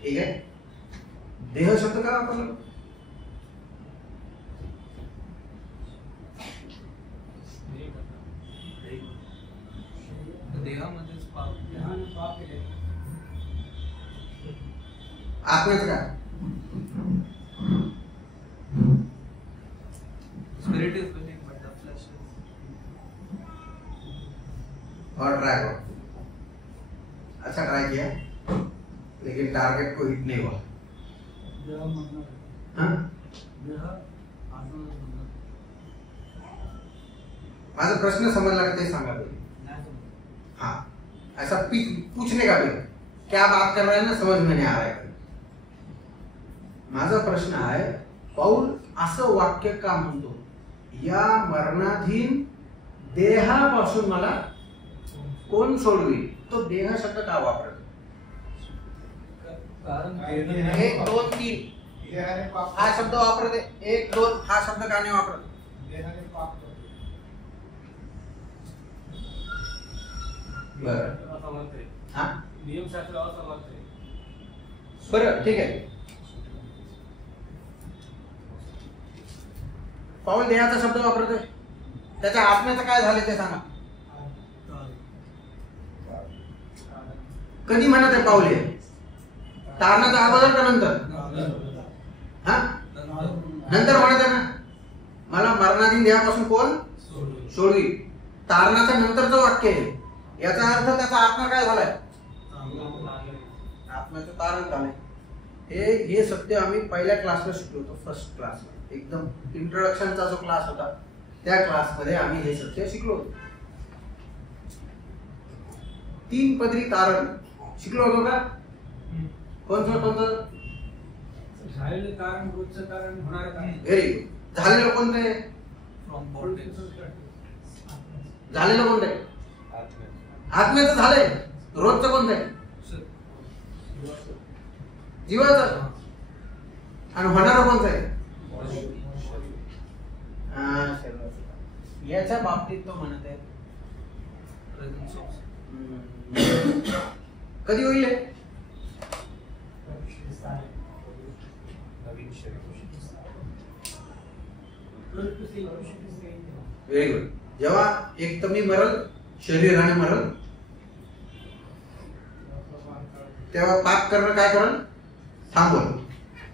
ठीक आहे. देह शब्द का वापरला? देहामध्येच पाप. देहाने पाप केले. आत्म्याचं का? Spirit is willing, but the flesh is. और ट्राई करो. अच्छा ट्राई किया लेकिन टारगेट को हिट नहीं हुआ. देह म्हणणार. हाँ? देह आत्म्याला म्हणणार. माझा प्रश्न समजला का ते सांगा तुम्ही. नाही समजलं. हाँ, ऐसा पूछने का भी क्या बात कर रहे हैं ना, समझ में नहीं आ रहा है. माझा प्रश्न आहे, पाऊल असं वाक्य का म्हणतो, या मरणाधीन देहापासून मला कोण सोडवी? तो देह शब्द का वापरतो? कारण 1 2 3 हा शब्द वापरते. 1 2 हा शब्द का नाही वापरत? बरं. असमर्थ आहे. हा नियमशास्त्र असमर्थ आहे. बरं, ठीक आहे. पाऊल देहाचा शब्द वापरतोय, त्याच्या आत्म्याचं काय झालं ते सांगा. कधी म्हणत आहे पाऊल? हे तारणाच्या अगोदर का नंतर? हा, नंतर म्हणत आहे ना, मला मरणाधीन देहापासून कोण सोडवी. तारणाच्या नंतरचं वाक्य आहे. याचा अर्थ त्याचा आत्मा काय झालाय? आत्म्याचं तारण झालंय. हे सत्य आम्ही पहिल्या क्लासला शिकलो होतो. फर्स्ट क्लासला एकदम इंट्रोडक्शनचा जो क्लास होता त्या क्लासमध्ये आम्ही हे सत्य शिकलो होतो. 3 पदरी तारण शिकलो होतो का? कोणतं? झालेलं कारण रोजचं कारण होणार कारण. Very good. झालेलं कोणतं आहे? From bondage. झालेलं कोणतं आहे? आत्म्याचं झालंय. रोजचं कोणतं आहे? जीवाचं. आणि होणारं कोणतं आहे? याच्या बाबतीत तो म्हणत आहे Presence of. कधी होईल? Very good. जेव्हा एक तर मी मरल, शरीराने मरल, तेव्हा पाप करणं काय करल? थांबवल.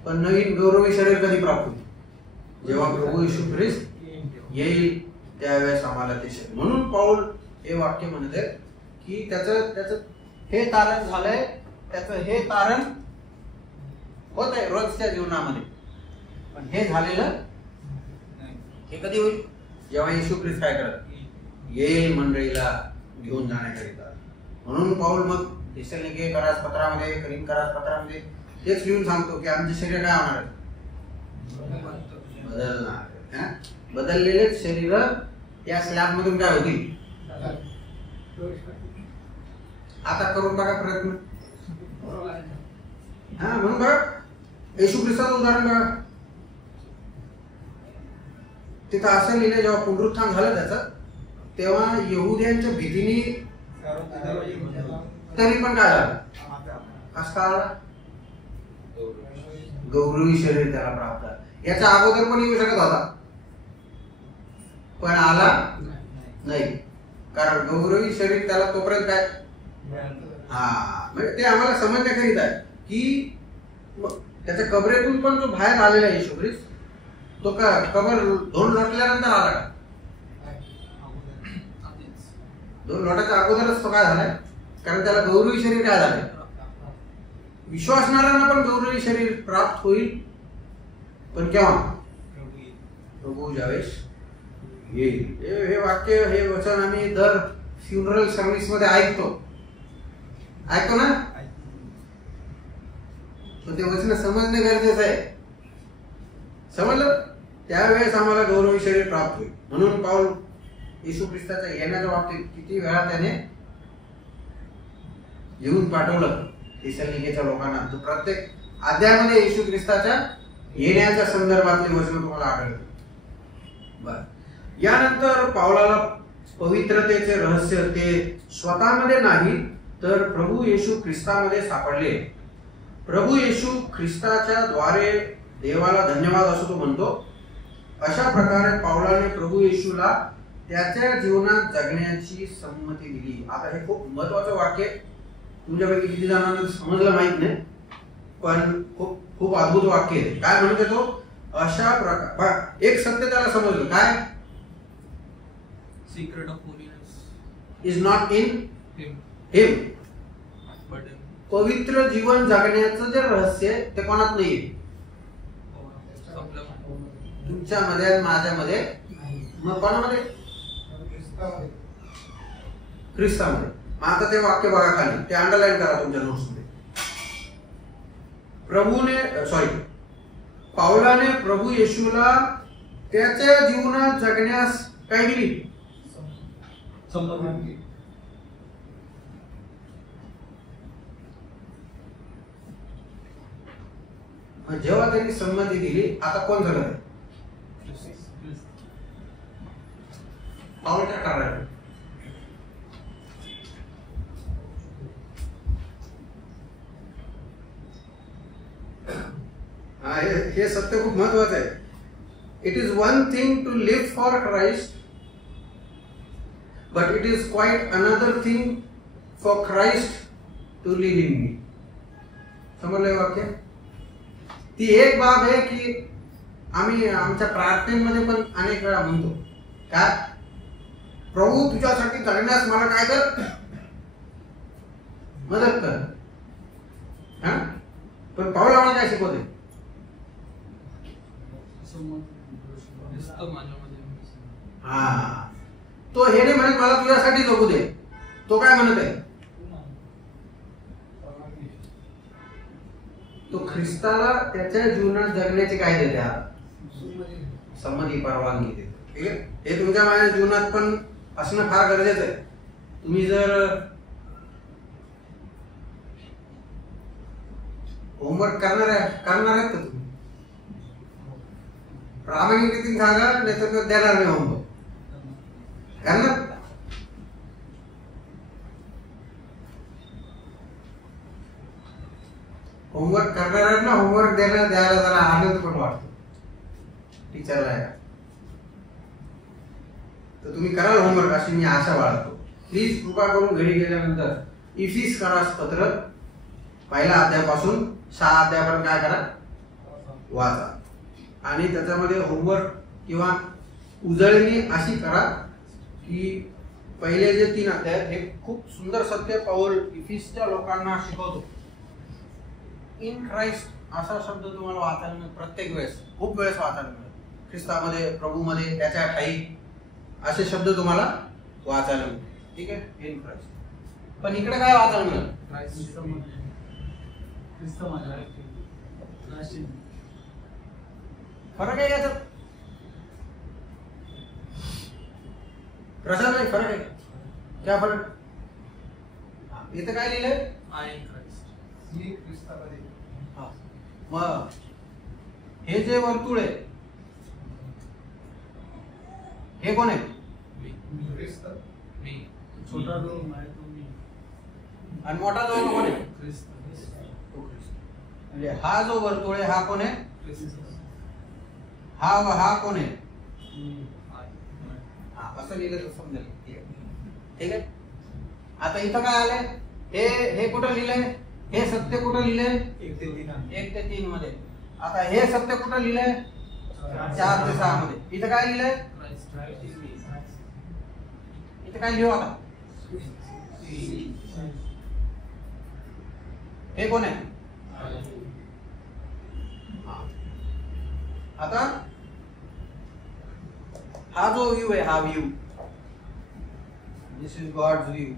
पण नवीन गौरवी शरीर कधी प्राप्त होईल? जेव्हा प्रभू येशू ख्रिस्त येईल त्यावेळेस आम्हाला ते शरीर. म्हणून पाऊल हे वाक्य म्हणत आहे की त्याचं हे तारण झालंय, त्याचं हे तारण होत आहे रोजच्या जीवनामध्ये. पण हे झालेलं हे कधी होईल? जेव्हा येशू ख्रिस्त काय करत? येईल मंडळीला घेऊन जाण्याकरिता. म्हणून पाऊल मग थिस्सलुनिके करारपत्रामध्ये, करिंथ करारपत्रामध्ये तेच लिहून सांगतो की आमचे शरीर काय होणार आहे? बदलणार. बदललेलेच शरीर या स्लॅब मधून काय होतील? आता करून बघा प्रयत्न. हा, म्हणून बघा येशू ख्रिस्ताचं उदाहरण बघा. तिथं असं लिहिलं, जेव्हा पुनरुत्थान झालं त्याचं, तेव्हा यहुद्यांच्या भीतीने तरी पण काय झालं? कसं आला? गौरवी शरीर त्याला प्राप्त झालं. याच्या अगोदर पण येऊ शकत होता, पण आला नाही. कारण गौरवी शरीर त्याला तोपर्यंत काय? हा, म्हणजे ते आम्हाला समजण्याकरिता आहे की त्याच्या कबरेतून पण तो बाहेर आलेला आहे येशू ख्रिस्त. तो का कबर 2 लोटल्यानंतर आला का? 2 लोटाच्या अगोदरच तो काय झालाय? कारण त्याला गौरवी शरीर काय झालंय? विश्वासणाऱ्यांना पण गौरवी शरीर प्राप्त होईल. पण केव्हा? प्रभू ज्यावेळेस येईल. हे वाक्य, हे वचन आम्ही दर फ्युनरल सर्व्हिस मध्ये ऐकतो ना. पण ते वचन समजणे गरजेचं आहे. समजलं? त्यावेळेस आम्हाला गौरवी शरीर प्राप्त होईल. म्हणून पाऊल येशू ख्रिस्ताच्या येण्याच्या बाबतीत किती वेळा त्याने येऊन पाठवलं थिस्सलुनिकेच्या लोकांना. तर प्रत्येक अध्यायामध्ये येशू ख्रिस्ताच्या येण्याच्या संदर्भातले वचन तुम्हाला आढळतील. बर, यानंतर पावलाला पवित्रतेचे रहस्य ते स्वतःमध्ये नाही तर प्रभू येशू ख्रिस्तामध्ये सापडले. प्रभू येशू ख्रिस्ताच्या द्वारे देवाला धन्यवाद असं तो म्हणतो. अशा प्रकारे पावलाने प्रभू येशूला त्याच्या जीवनात जगण्याची संमती दिली. आता हे खूप महत्वाचं वाक्य, तुमच्यापैकी किती जणांना समजलं माहित नाही, पण खूप खूप अद्भुत वाक्य आहे. काय म्हणते तो? अशा प्रकार एक सत्य त्याला समजलं. काय? Secret of holiness is not in him him. but in पवित्र जीवन जगण्याचं जे रहस्य आहे ते कोणात नाहीये, तुमच्यामध्ये माझ्यामध्ये. मग कोणामध्ये? ख्रिस्तामध्ये. मग आता ते वाक्य बघा खाली, ते अंडरलाईन करा तुमच्या नोट्स मध्ये. पावलाने प्रभू येशूला त्याच्या जीवनात जगण्यास काय दिली? संमती. जेव्हा त्यांनी संमती दिली, आता कोण जगत आहे? पाऊल काय करणार? हे सत्य खूप महत्वाचं आहे. It is one thing to live for Christ, but it is quite another thing for Christ to live in me. समजलंय वाक्य? ती एक बाब आहे की आम्ही आमच्या प्रार्थनेमध्ये पण अनेक वेळा म्हणतो, काय प्रभू तुझ्यासाठी जगण्यास मला काय कर, मदत कर. हा, पण पाऊल आम्हाला काय शिकवते? हा, तो हे नाही म्हणत मला तुझ्यासाठी जगू दे. तो काय म्हणत आहे? तो ख्रिस्ताला त्याच्या जीवनात जगण्याची काय देते? संमती, परवानगी देते. ठीक आहे, हे तुमच्या माझ्या जीवनात पण असणं फार गरजेचं आहे. तुम्ही जर होमवर्क करणार आहेत का तुम्ही? प्रामाणिकतेने सांगा, नाही तर देणार नाही होमवर्क. करणार? होमवर्क करणार आहेत ना, होमवर्क द्यायला जरा आनंद पण वाटतो टीचरला. तर तुम्ही कराल होमवर्क अशी मी आशा बाळगतो. प्लीज कृपा करून घरी गेल्यानंतर इफिसियन्स पत्र पहिला अध्यायापासून 6 अध्यायापर्यंत काय करा, वाचा. आणि त्याच्यामध्ये होमवर्क किंवा उजळणी अशी करा की पहिले जे 3 अध्याय हे खूप सुंदर सत्य पाऊल इफिसच्या लोकांना शिकवतो. इन क्राइस्ट असा शब्द तुम्हाला वाचायला मिळेल प्रत्येक वेळेस, खूप वेळेस वाचायला मिळेल. ख्रिस्तामध्ये, प्रभूमध्ये, त्याच्या ठाई असे शब्द तुम्हाला वाचायला मिळेल. ठीक आहे, इन क्राइस्ट. पण इकडे काय वाचायला मिळेल? फरक आहे याच्यात? प्रसाद नाही, फरक आहे. क्या फरक? इथं काय लिहिलंय? I in Christ. मी ख्रिस्तामध्ये. मग हे जे वर्तुळ आहे हे कोण आहे? ख्रिस्त. Me. छोटा जो आहे तो मी. आणि मोठा जो कोण आहे? ख्रिस्त. म्हणजे हा जो वर्तुळ आहे हा कोण आहे? ख्रिस्त. हा कोण आहे? I. असं लिहिलं तर समजेल. ठीक आहे. आता इथं काय आलंय? हे कुठं लिहिलंय? हे सत्य कुठं लिहिलंय? 1 ते 3 मध्ये. आता हे सत्य कुठं लिहिलंय? 4 ते 6 मध्ये. इथं काय लिहिलंय? इथं काय लिहू आता? हे कोण आहे? आता हा जो व्ह्यू आहे, हा view, this is God's view.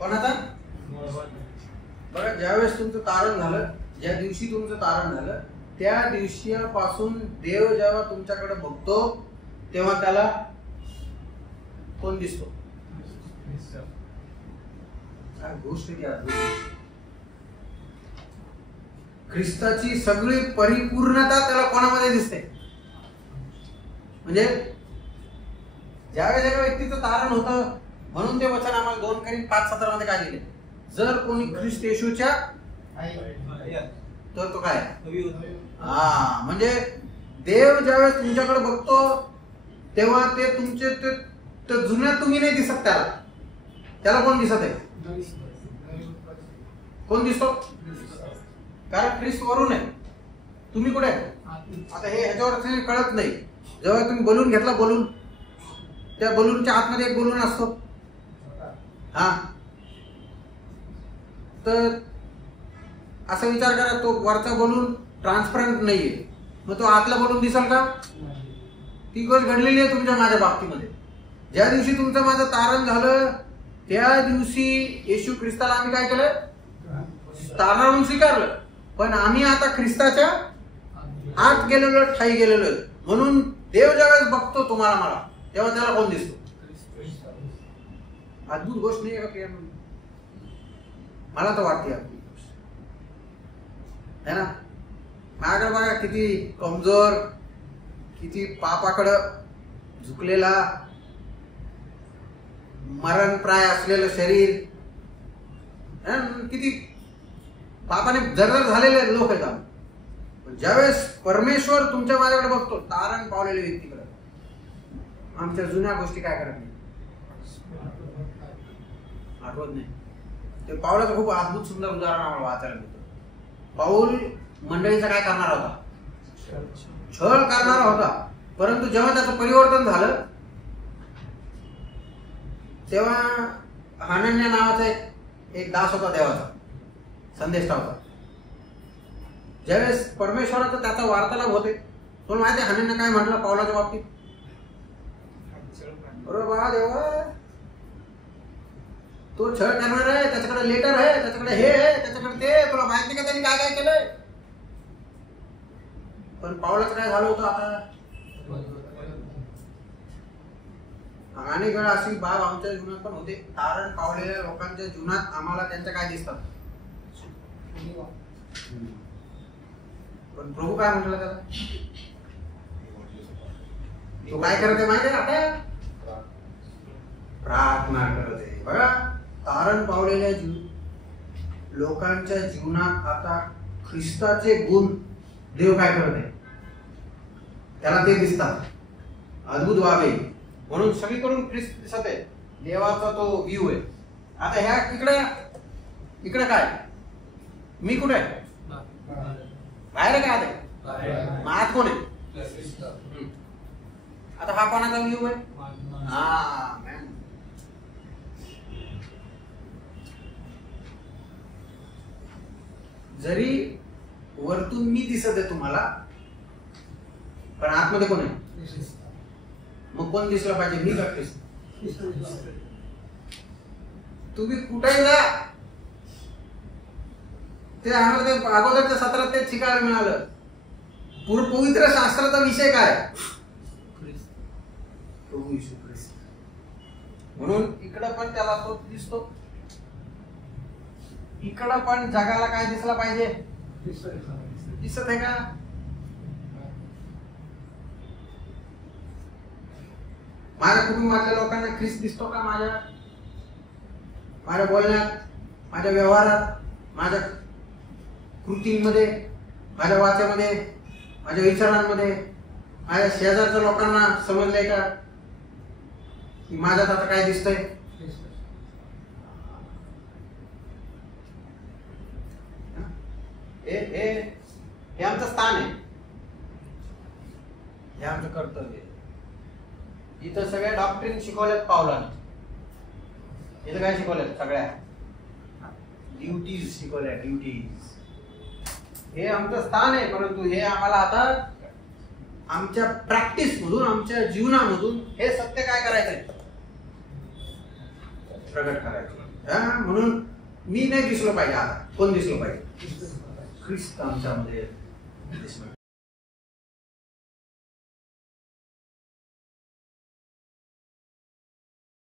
पण आता बघा, ज्यावेळेस तुमचं तारण झालं, ज्या दिवशी तुमचं तारण झालं, त्या दिवशीपासून देव जेव्हा तुमच्याकडे बघतो तेव्हा त्याला कोण दिसतो? काय गोष्ट की अद्भुत. ख्रिस्ताची सगळी परिपूर्णता त्याला कोणामध्ये दिसते? म्हणजे ज्यावेळेस एका व्यक्तीचं तारण होतं म्हणून ते वचन आम्हाला 2 Corinthians 5:17 मध्ये काय दिले, जर कोणी ख्रिस्त येशूच्या तर तो काय, हा म्हणजे देव ज्यावेळेस तुमच्याकडे बघतो तेव्हा ते तुमचे ते जुन्यात तुम्ही नाही दिसत, त्याला कोण दिसत आहे, कोण दिसतो, कारण ख्रिस्त वरून आहे, तुम्ही कुठे आहे. आता हे ह्याच्यावर कळत नाही. जेव्हा तुम्ही बलून घेतला, बलून त्या बलूनच्या आतमध्ये एक बलून असतो, हा तर असा विचार करा, तो वरचा बलून ट्रान्सपरंट नाहीये, मग तो आतला बलून दिसेल का. ती गोष्ट घडलेली आहे तुमच्या माझ्या बाबतीमध्ये. ज्या दिवशी तुमचं माझं तारण झालं त्या दिवशी येशू ख्रिस्ताला आम्ही काय केलं, तारणावरून स्वीकारलं, पण आम्ही आता ख्रिस्ताच्या आत गेलेलो, ठाई गेलेलो. म्हणून देव ज्यावेळेस बघतो तुम्हाला मला तेव्हा त्याला कोण दिसतो, अद्भुत गोष्ट नाही आहे का प्रिया. मला तर वाटते अद्भुत गोष्ट है ना. माझ्याकडे बघा किती कमजोर, किती पापाकडं झुकलेला, मरणप्राय असलेलं शरीर, किती पापाने जर्जर झालेले लोक आहेत. पण ज्यावेळेस परमेश्वर तुमच्या माझ्याकडे बघतो तारण पावलेल्या व्यक्तीकडे, आमच्या जुन्या गोष्टी काय करत नाही, आठवत नाही. ते पावलाचं खूप अद्भुत सुंदर उदाहरण आम्हाला वाचायला मिळतं. पाऊल मंडळीचा काय करणार होता, छळ करणारा होता, परंतु जेव्हा त्याचं परिवर्तन झालं तेव्हा हनन्या नावाचा एक दास होता देवाचा, संदेष्टा होता. ज्यावेळेस परमेश्वराचा त्याचा वार्तालाप होते, तुला माहिती आहे हनन्या काय म्हटलं पावलाच्या बाबतीत, अरे बा देवा तो छळ करणार आहे, त्याच्याकडे लेटर आहे, त्याच्याकडे हे आहे, त्याच्याकडे ते, तुला माहित नाही का त्यांनी काय काय केलंय. पण पावलाचं काय झालं होतं आता, अनेक वेळा अशी बाब आमच्या जीवनात पण होते. तारण पावलेल्या लोकांच्या जीवनात आम्हाला त्यांच्या काय दिसतात, पण प्रभू काय म्हटलं त्याला, तो काय करत आहे माहिती आहे आता, प्रार्थना करत आहे. बघा तारण पावलेल्या लोकांच्या जीवनात आता ख्रिस्ताचे गुण देव काय करत आहे, त्याला ते दिसतात, अद्भुत व्हावे म्हणून सगळीकडून ख्रिस्त दिसत आहे. देवाचा तो व्ह्यू आहे. आता ह्या इकडे काय, मी कुठे आहे, बाहेर आहे का आत आहे, आत कोण आहे. आता हा कोणाचा व्ह्यू आहे, हा मॅम. जरी वरतून मी दिसत आहे तुम्हाला, पण आतमध्ये कोण आहे, मग कोण दिसलं पाहिजे, मी का ख्रिस्त. तुम्ही कुठेही जा, ते आम्हाला ते अगोदरच्या सत्रात ते शिकायला मिळालं. पवित्र शास्त्राचा विषय काय, प्रभू येशू ख्रिस्त. म्हणून इकडं पण त्याला तो दिसतो, इकडं पण जगाला काय दिसला पाहिजे, दिसत आहे का. माझ्या कुटुंबातल्या लोकांना ख्रिस्त दिसतो का, माझ्या बोलण्यात, माझ्या व्यवहारात, माझ्या कृतींमध्ये, माझ्या वाच्यामध्ये, माझ्या विचारांमध्ये, माझ्या शेजारच्या लोकांना समजलंय का की माझ्यात आता काय दिसतंय. हे आमचं स्थान आहे, हे आमचं कर्तव्य आहे. इथं सगळ्या डॉक्टरीन शिकवल्यात पावलाने, इथं काय शिकवल्यात, सगळ्या ड्युटीज शिकवल्या, ड्युटीज. हे आमचं स्थान आहे, परंतु हे आम्हाला आता आमच्या प्रॅक्टिस मधून, आमच्या जीवनामधून हे सत्य काय करायचंय, प्रगट करायचं. म्हणून मी नाही दिसलो पाहिजे, आता कोण दिसलो पाहिजे, ख्रिस्त आमच्यामध्ये दिसलं.